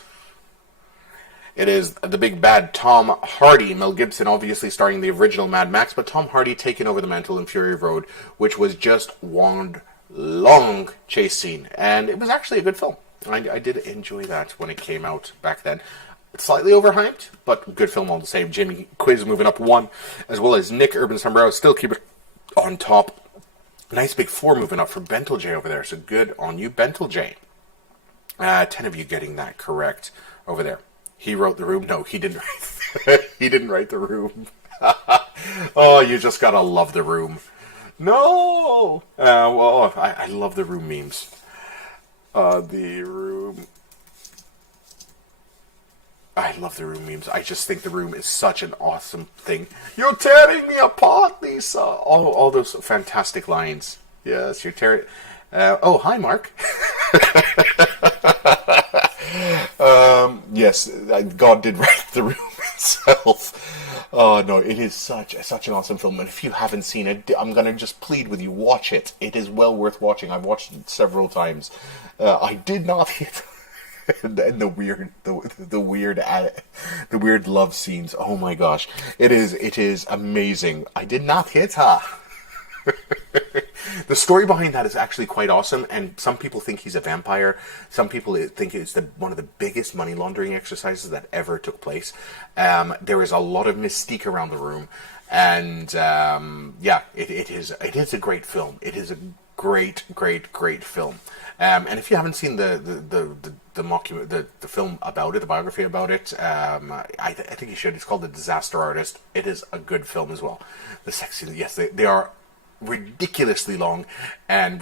It is the big bad Tom Hardy. Mel Gibson obviously starring the original Mad Max, but Tom Hardy taking over the mantle in Fury Road, which was just one long chase scene. And it was actually a good film. I did enjoy that when it came out back then. It's slightly overhyped, but good film all the same. Jimmy Quiz moving up 1, as well as Nick Urban Sombrero still keep it on top. Nice big 4 moving up for Bentel J over there. So good on you, Bentel J. 10 of you getting that correct over there. He wrote The Room. No, he didn't write. He didn't write The Room. Oh, you just gotta love The Room. No! Well, I love The Room memes. The Room. I love The Room memes. I just think The Room is such an awesome thing. You're tearing me apart, Lisa. All those fantastic lines. Yes, you're tearing. Oh, hi, Mark. Yes, God did write The Room itself. Oh no, it is such an awesome film, and if you haven't seen it, I'm gonna just plead with you, watch it. It is well worth watching. I've watched it several times. I did not hit. And the weird love scenes. Oh my gosh, it is amazing. I did not hit her. The story behind that is actually quite awesome, and some people think he's a vampire. Some people think it's one of the biggest money laundering exercises that ever took place. There is a lot of mystique around The Room, and yeah, it is a great film. It is a great film. And if you haven't seen the film about it, the biography about it, I think you should. It's called The Disaster Artist. It is a good film as well. The sex scenes, yes, they are ridiculously long and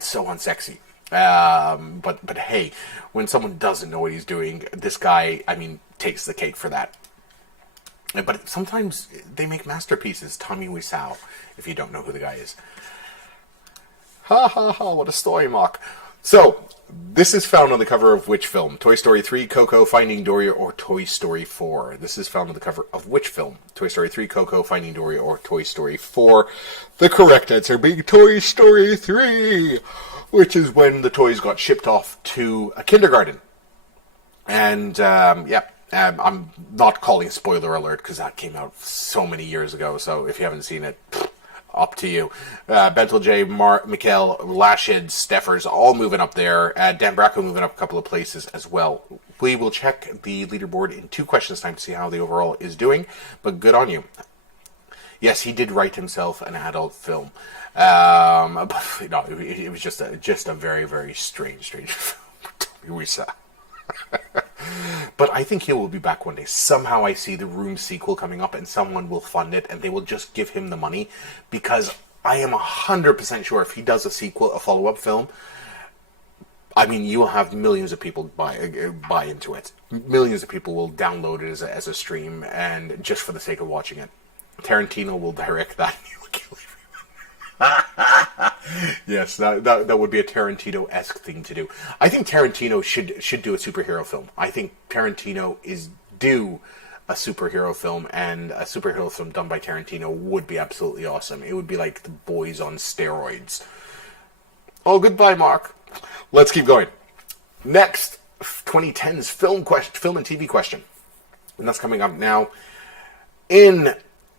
so unsexy. But hey, when someone doesn't know what he's doing, this guy, I mean, takes the cake for that. But sometimes they make masterpieces. Tommy Wiseau, if you don't know who the guy is. Ha ha ha, what a story, Mark. So, this is found on the cover of which film? Toy Story 3, Coco, Finding Dory, or Toy Story 4? This is found on the cover of which film? Toy Story 3, Coco, Finding Dory, or Toy Story 4? The correct answer being Toy Story 3, which is when the toys got shipped off to a kindergarten. And, yeah. I'm not calling spoiler alert because that came out so many years ago, so if you haven't seen it, up to you. Bentel J, Mikkel, Lashid, Steffers, all moving up there. Dan Bracco moving up a couple of places as well. We will check the leaderboard in 2 questions time to see how the overall is doing, but good on you. Yes, he did write himself an adult film. But, no, it was just a very, very strange film. But I think he will be back one day. Somehow I see The Room sequel coming up and someone will fund it and they will just give him the money, because I am 100% sure if he does a sequel, a follow-up film, I mean, you will have millions of people buy into it. Millions of people will download it as a stream, and just for the sake of watching it. Tarantino will direct that. He will kill everyone. Yes, that would be a Tarantino-esque thing to do. I think Tarantino should do a superhero film. I think Tarantino is due a superhero film, and a superhero film done by Tarantino would be absolutely awesome. It would be like The Boys on steroids. Oh, goodbye, Mark. Let's keep going. Next, 2010's film and TV question. And that's coming up now. In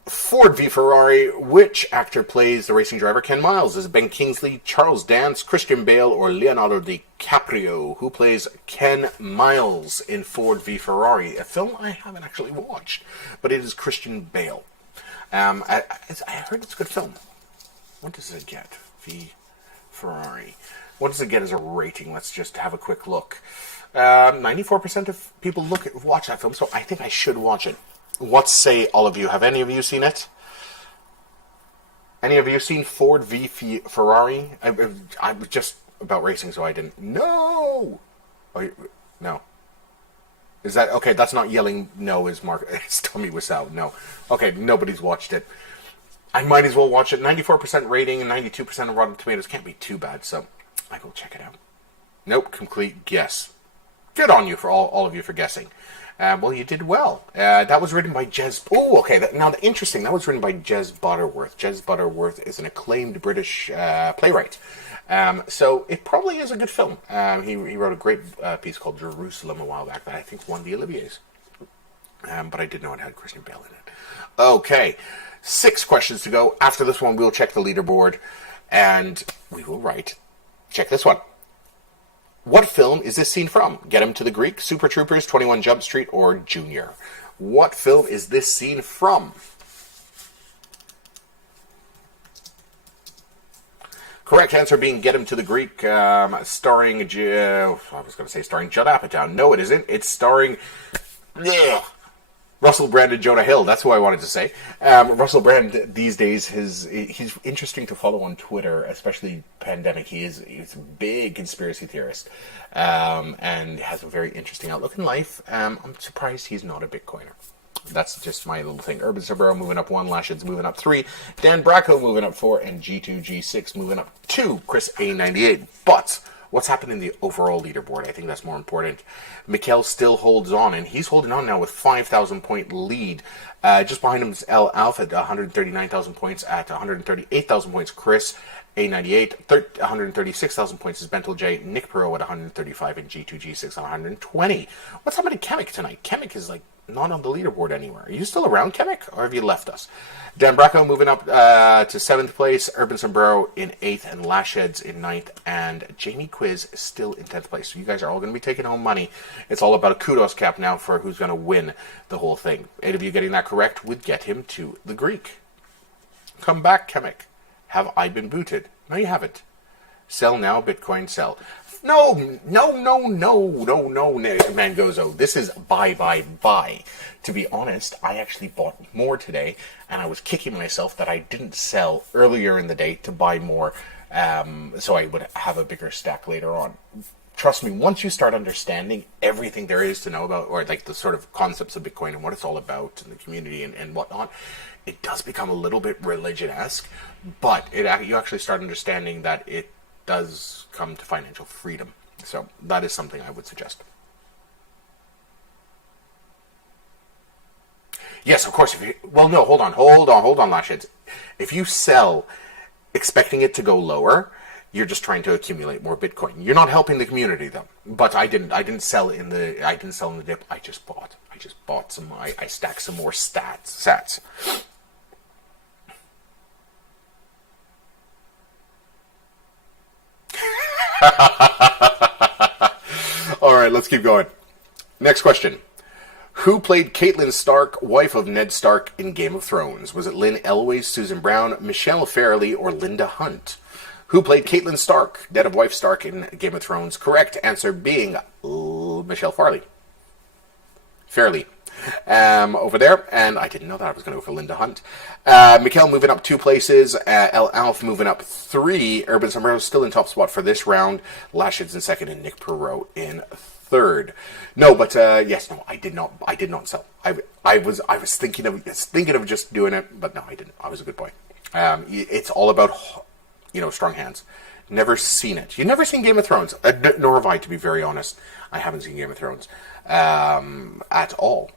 Ford v Ferrari, which actor plays the racing driver Ken Miles? Is it Ben Kingsley, Charles Dance, Christian Bale, or Leonardo DiCaprio? Who plays Ken Miles in Ford v Ferrari? A film I haven't actually watched, but it is Christian Bale. I heard it's a good film. What does it get? V Ferrari. What does it get as a rating? Let's just have a quick look. 94% of people watch that film, so I think I should watch it. What say all of you? Have any of you seen it? Any of you seen Ford v Ferrari? I was just about racing, so I didn't. No! Oh, no. Is that... Okay, that's not yelling no, is Mark... It's Tommy Wiseau. No. Okay, nobody's watched it. I might as well watch it. 94% rating and 92% of Rotten Tomatoes can't be too bad, so I will check it out. Nope, complete guess. Good on you, for all of you, for guessing. Well, you did well. That was written by Jez... Oh, okay. Interesting. That was written by Jez Butterworth. Jez Butterworth is an acclaimed British playwright. So it probably is a good film. He wrote a great piece called Jerusalem a while back that I think won the Olivier's. But I did know it had Christian Bale in it. Okay. 6 questions to go. After this one, we'll check the leaderboard. And we will write. Check this one. What film is this scene from? Get Him to the Greek, Super Troopers, 21 Jump Street, or Junior? What film is this scene from? Correct answer being Get Him to the Greek, starring Judd Apatow. No, it isn't. It's starring... Russell Brand and Jonah Hill. That's who I wanted to say. Russell Brand these days, he's interesting to follow on Twitter, especially pandemic. He's a big conspiracy theorist, and has a very interesting outlook in life. I'm surprised he's not a Bitcoiner. That's just my little thing. Urban Saburo moving up 1, Lashid's moving up 3, Dan Bracco moving up 4, and G2G6 moving up 2. Chris A98. But what's happened in the overall leaderboard? I think that's more important. Mikkel still holds on, and he's holding on now with 5,000 point lead. Just behind him is L Alpha at 139,000 points. At 138,000 points, Chris A98. 136,000 points is Bentel J. Nick Perot at 135, and G2G6 at 120. What's happening to Chemic tonight? Chemic is like not on the leaderboard anywhere. Are you still around, Chemic, or have you left us? Dan Bracco moving up to 7th place, Urban Sombrero in 8th, and Lasheds in 9th, and Jamie Quiz is still in 10th place. So you guys are all going to be taking home money. It's all about a kudos cap now for who's going to win the whole thing. 8 of you getting that correct would get him to the Greek. Come back, Chemic. Have I been booted? No, you haven't. Sell now, Bitcoin, sell. No, Mangozo. This is buy. To be honest, I actually bought more today, and I was kicking myself that I didn't sell earlier in the day to buy more, so I would have a bigger stack later on. Trust me, once you start understanding everything there is to know about, or like the sort of concepts of Bitcoin and what it's all about and the community and whatnot, it does become a little bit religion-esque, but you actually start understanding that it does come to financial freedom. So that is something I would suggest. Yes, of course. Hold on, Lasheds. If you sell expecting it to go lower, you're just trying to accumulate more Bitcoin. You're not helping the community though. But I didn't sell in the dip. I just bought some. I stacked some more sats. Alright, let's keep going. Next question. Who played Catelyn Stark, wife of Ned Stark, in Game of Thrones? Was it Lynn Elway, Susan Brown, Michelle Fairley, or Linda Hunt? Who played Catelyn Stark, dead of wife Stark, in Game of Thrones? Correct answer being Michelle Fairley. Over there, and I didn't know that. I was going to go for Linda Hunt. Mikkel moving up 2 places. El Alf moving up 3. Urban Sombrero still in top spot for this round. Lashid's in 2nd, and Nick Perot in 3rd. I did not sell. I was thinking of just doing it, but no, I didn't. I was a good boy. It's all about strong hands. Never seen it. You've never seen Game of Thrones, nor have I, to be very honest. I haven't seen Game of Thrones at all.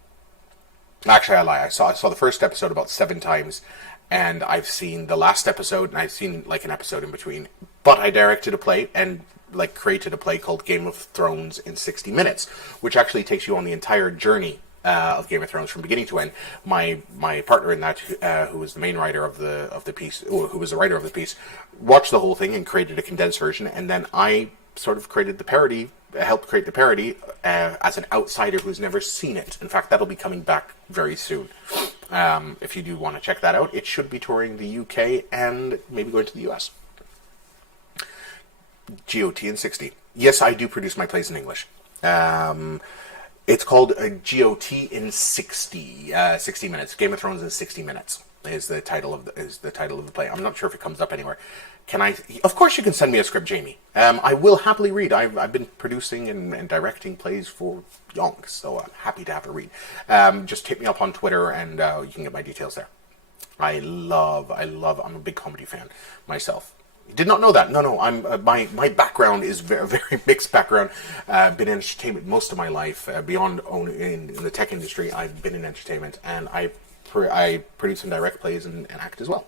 Actually, I lie. I saw the first episode about 7 times, and I've seen the last episode, and I've seen like an episode in between. But I directed a play and created a play called Game of Thrones in 60 minutes, which actually takes you on the entire journey of Game of Thrones from beginning to end. My partner in that, who was the main writer of the piece, who was the writer of the piece, watched the whole thing and created a condensed version, and then I sort of created the parody. Helped create the parody as an outsider who's never seen it. In fact, that'll be coming back very soon. If you do want to check that out, it should be touring the UK and maybe going to the US. GOT in 60. Yes, I do produce my plays in English. It's called GOT in 60 minutes. Game of Thrones in 60 minutes is the title of the play. I'm not sure if it comes up anywhere. Of course you can send me a script, Jamie. I will happily read. I've been producing and directing plays for yonks, so I'm happy to have a read. Just hit me up on Twitter and you can get my details there. I'm a big comedy fan myself. Did not know that. No. My background is very, very mixed background. Been in entertainment most of my life. Beyond in the tech industry, I've been in entertainment, and I produce and direct plays and act as well.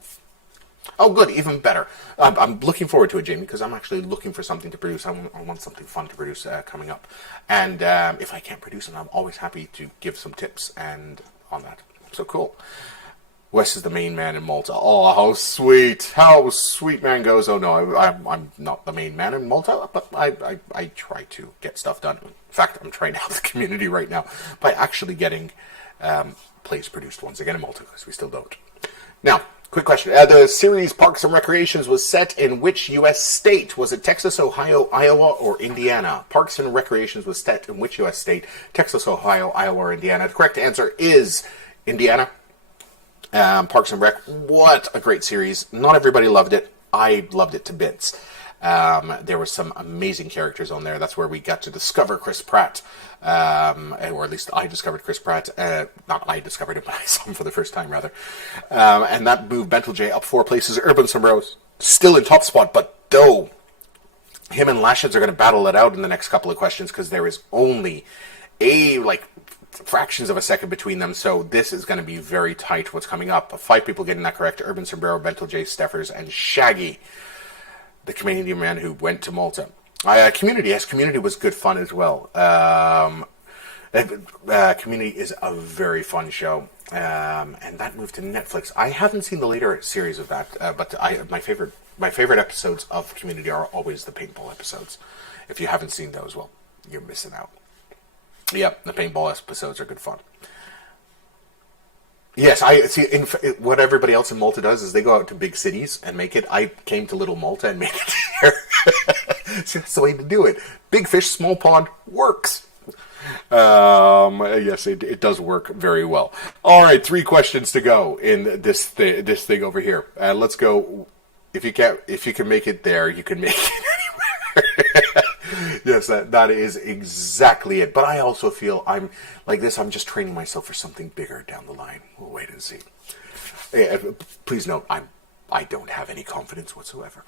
Oh, good, even better. I'm looking forward to it, Jamie, because I'm actually looking for something to produce. I want something fun to produce coming up. And if I can't produce it, I'm always happy to give some tips and on that. So cool. Wes is the main man in Malta. Oh, how sweet. How sweet man goes. Oh, no, I'm not the main man in Malta, but I try to get stuff done. In fact, I'm trying to help the community right now by actually getting plays produced once again in Malta, because we still don't. Now, Quick question. The series Parks and Recreations was set in which U.S. state? Was it Texas, Ohio, Iowa, or Indiana? Parks and Recreations was set in which U.S. state? Texas, Ohio, Iowa, or Indiana? The correct answer is Indiana. Parks and Rec. What a great series. Not everybody loved it. I loved it to bits. There were some amazing characters on there. That's where we got to discover Chris Pratt. Or at least I discovered Chris Pratt. Not I discovered him, but I saw him for the first time, rather. And that moved Bentel J up 4 places. Urban Sombrero's still in top spot, but though him and Lashes are going to battle it out in the next couple of questions because there is only fractions of a second between them, so this is going to be very tight what's coming up. 5 people getting that correct: Urban Sombrero, Bentel J, Steffers, and Shaggy, the Canadian man who went to Malta. Community, yes, Community was good fun as well. Community is a very fun show, and that moved to Netflix. I haven't seen the later series of that, but my favorite episodes of Community are always the paintball episodes. If you haven't seen those, well, you're missing out. Yep, the paintball episodes are good fun. Yes, I see. What everybody else in Malta does is they go out to big cities and make it. I came to Little Malta and made it here. So that's the way to do it. Big fish, small pond works. Yes, it does work very well. All right, 3 questions to go in this thing over here. Let's go. If you can make it there, you can make it anywhere. Yes, that is exactly it. But I also feel I'm like this. I'm just training myself for something bigger down the line. We'll wait and see. Please note, I don't have any confidence whatsoever.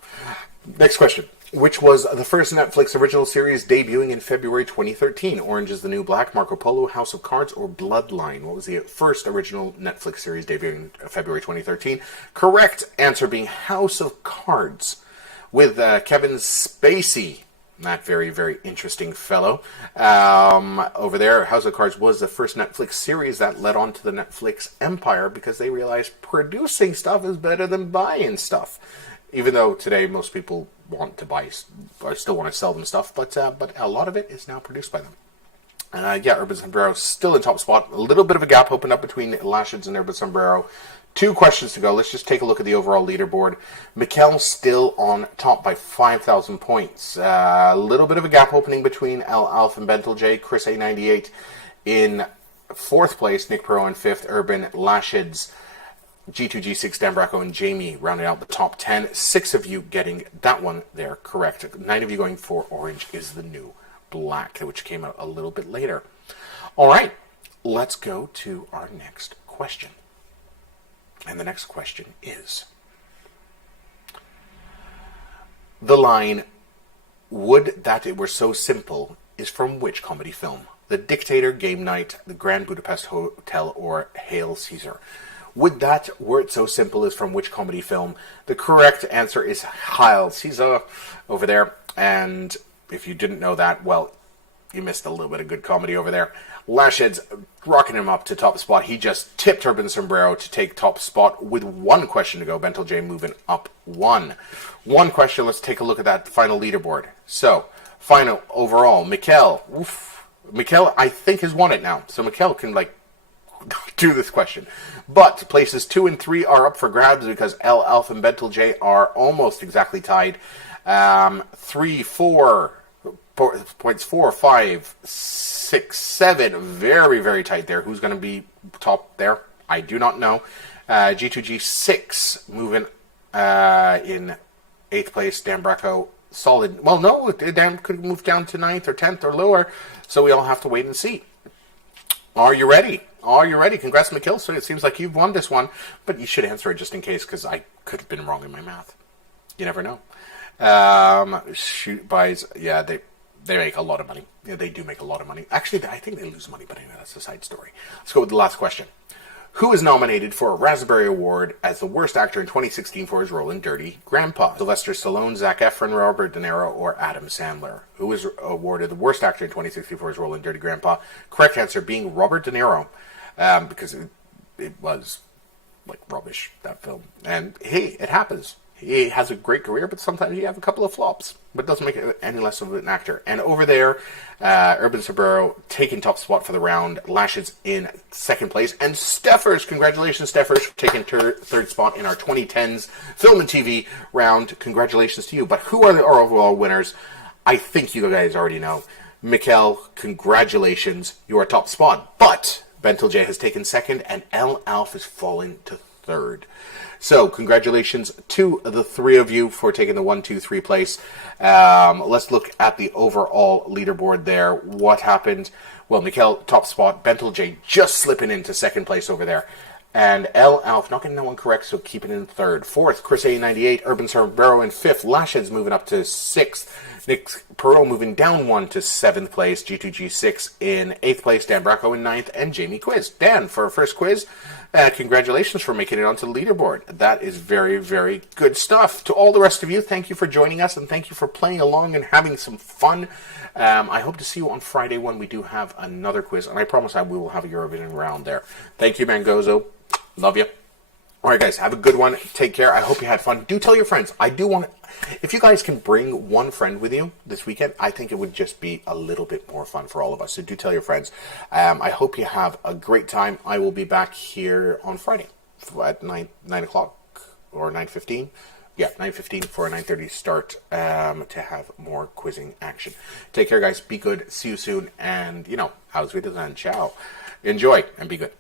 Next question. Which was the first Netflix original series debuting in February 2013? Orange is the New Black, Marco Polo, House of Cards, or Bloodline? What was the first original Netflix series debuting in February 2013? Correct answer being House of Cards, with Kevin Spacey. That very, very interesting fellow. Over there, House of Cards was the first Netflix series that led on to the Netflix empire because they realized producing stuff is better than buying stuff. Even though today most people want to buy, or still want to sell them stuff, but a lot of it is now produced by them. Urban Sombrero still in top spot. A little bit of a gap opened up between Lashes and Urban Sombrero. 2 questions to go. Let's just take a look at the overall leaderboard. Mikkel still on top by 5,000 points. A little bit of a gap opening between El Alf and Bentel J. Chris A98 in 4th place. Nick Pro in 5th. Urban, Lashes, G2G6, Dan Bracco, and Jamie rounding out the top 10. 6 of you getting that one there correct. 9 of you going for Orange is the New Black, which came out a little bit later. All right, let's go to our next question. And the next question is, the line, "Would that it were so simple," is from which comedy film? The Dictator, Game Night, The Grand Budapest Hotel, or Hail Caesar? Would that were it so simple is from which comedy film? The correct answer is Hail Caesar over there. And if you didn't know that, well, you missed a little bit of good comedy over there. Lashes rocking him up to top spot. He just tipped Urban Sombrero to take top spot with 1 question to go. Bentel J moving up 1. 1 question. Let's take a look at that final leaderboard. So, final overall, Mikkel. Mikkel, I think, has won it now. So Mikkel can, do this question. But places 2 and 3 are up for grabs because El Alf and Bentel J are almost exactly tied. 3, 4... points 4, 5, 6, 7. Very, very tight there. Who's going to be top there? I do not know. G2G6 moving in 8th place. Dan Bracco, solid. Well, no, Dan could move down to 9th or 10th or lower. So we all have to wait and see. Are you ready? Are you ready? Congrats, McKill. So it seems like you've won this one. But you should answer it just in case, because I could have been wrong in my math. You never know. Shoot buys, yeah, they make a lot of money. Yeah, they do make a lot of money. Actually, I think they lose money, but anyway, that's a side story. Let's go with the last question. Who is nominated for a Raspberry Award as the worst actor in 2016 for his role in Dirty Grandpa? Sylvester Stallone, Zac Efron, Robert De Niro, or Adam Sandler? Who was awarded the worst actor in 2016 for his role in Dirty Grandpa? Correct answer being Robert De Niro, because it was rubbish, that film. And hey, it happens. he has a great career, but sometimes you have a couple of flops. But it doesn't make it any less of an actor. And over there, Urban Saburo taking top spot for the round. Lashes in second place. And Steffers, congratulations, Steffers, for taking third spot in our 2010s film and TV round. Congratulations to you. But who are our overall winners? I think you guys already know. Mikkel, congratulations. You are top spot. But Bentel J has taken second, and L. Alf is falling to third. So, congratulations to the three of you for taking the 1, 2, 3 place. Let's look at the overall leaderboard there. What happened? Well, Mikkel, top spot. Bentel J just slipping into second place over there. And L. Alf, not getting that one correct, so keeping it in third. Fourth, Chris A98, Urban Cerbero in fifth. Lashhead's moving up to sixth. Nick Perot moving down one to seventh place. G2G6 in eighth place. Dan Bracco in ninth. And Jamie Quiz. Dan, for our first quiz, congratulations for making it onto the leaderboard. That is very, very good stuff. To all the rest of you, thank you for joining us, and thank you for playing along and having some fun. I hope to see you on Friday when we do have another quiz, and I promise we will have a Eurovision round there. Thank you, Mangozo. Love you. All right, guys, have a good one. Take care. I hope you had fun. Do tell your friends. I do want to, if you guys can bring one friend with you this weekend, I think it would just be a little bit more fun for all of us. So do tell your friends. I hope you have a great time. I will be back here on Friday at 9 o'clock or 9:15. Yeah, 9:15 for a 9:30 start to have more quizzing action. Take care, guys. Be good. See you soon. And, how's good and ciao. Enjoy and be good.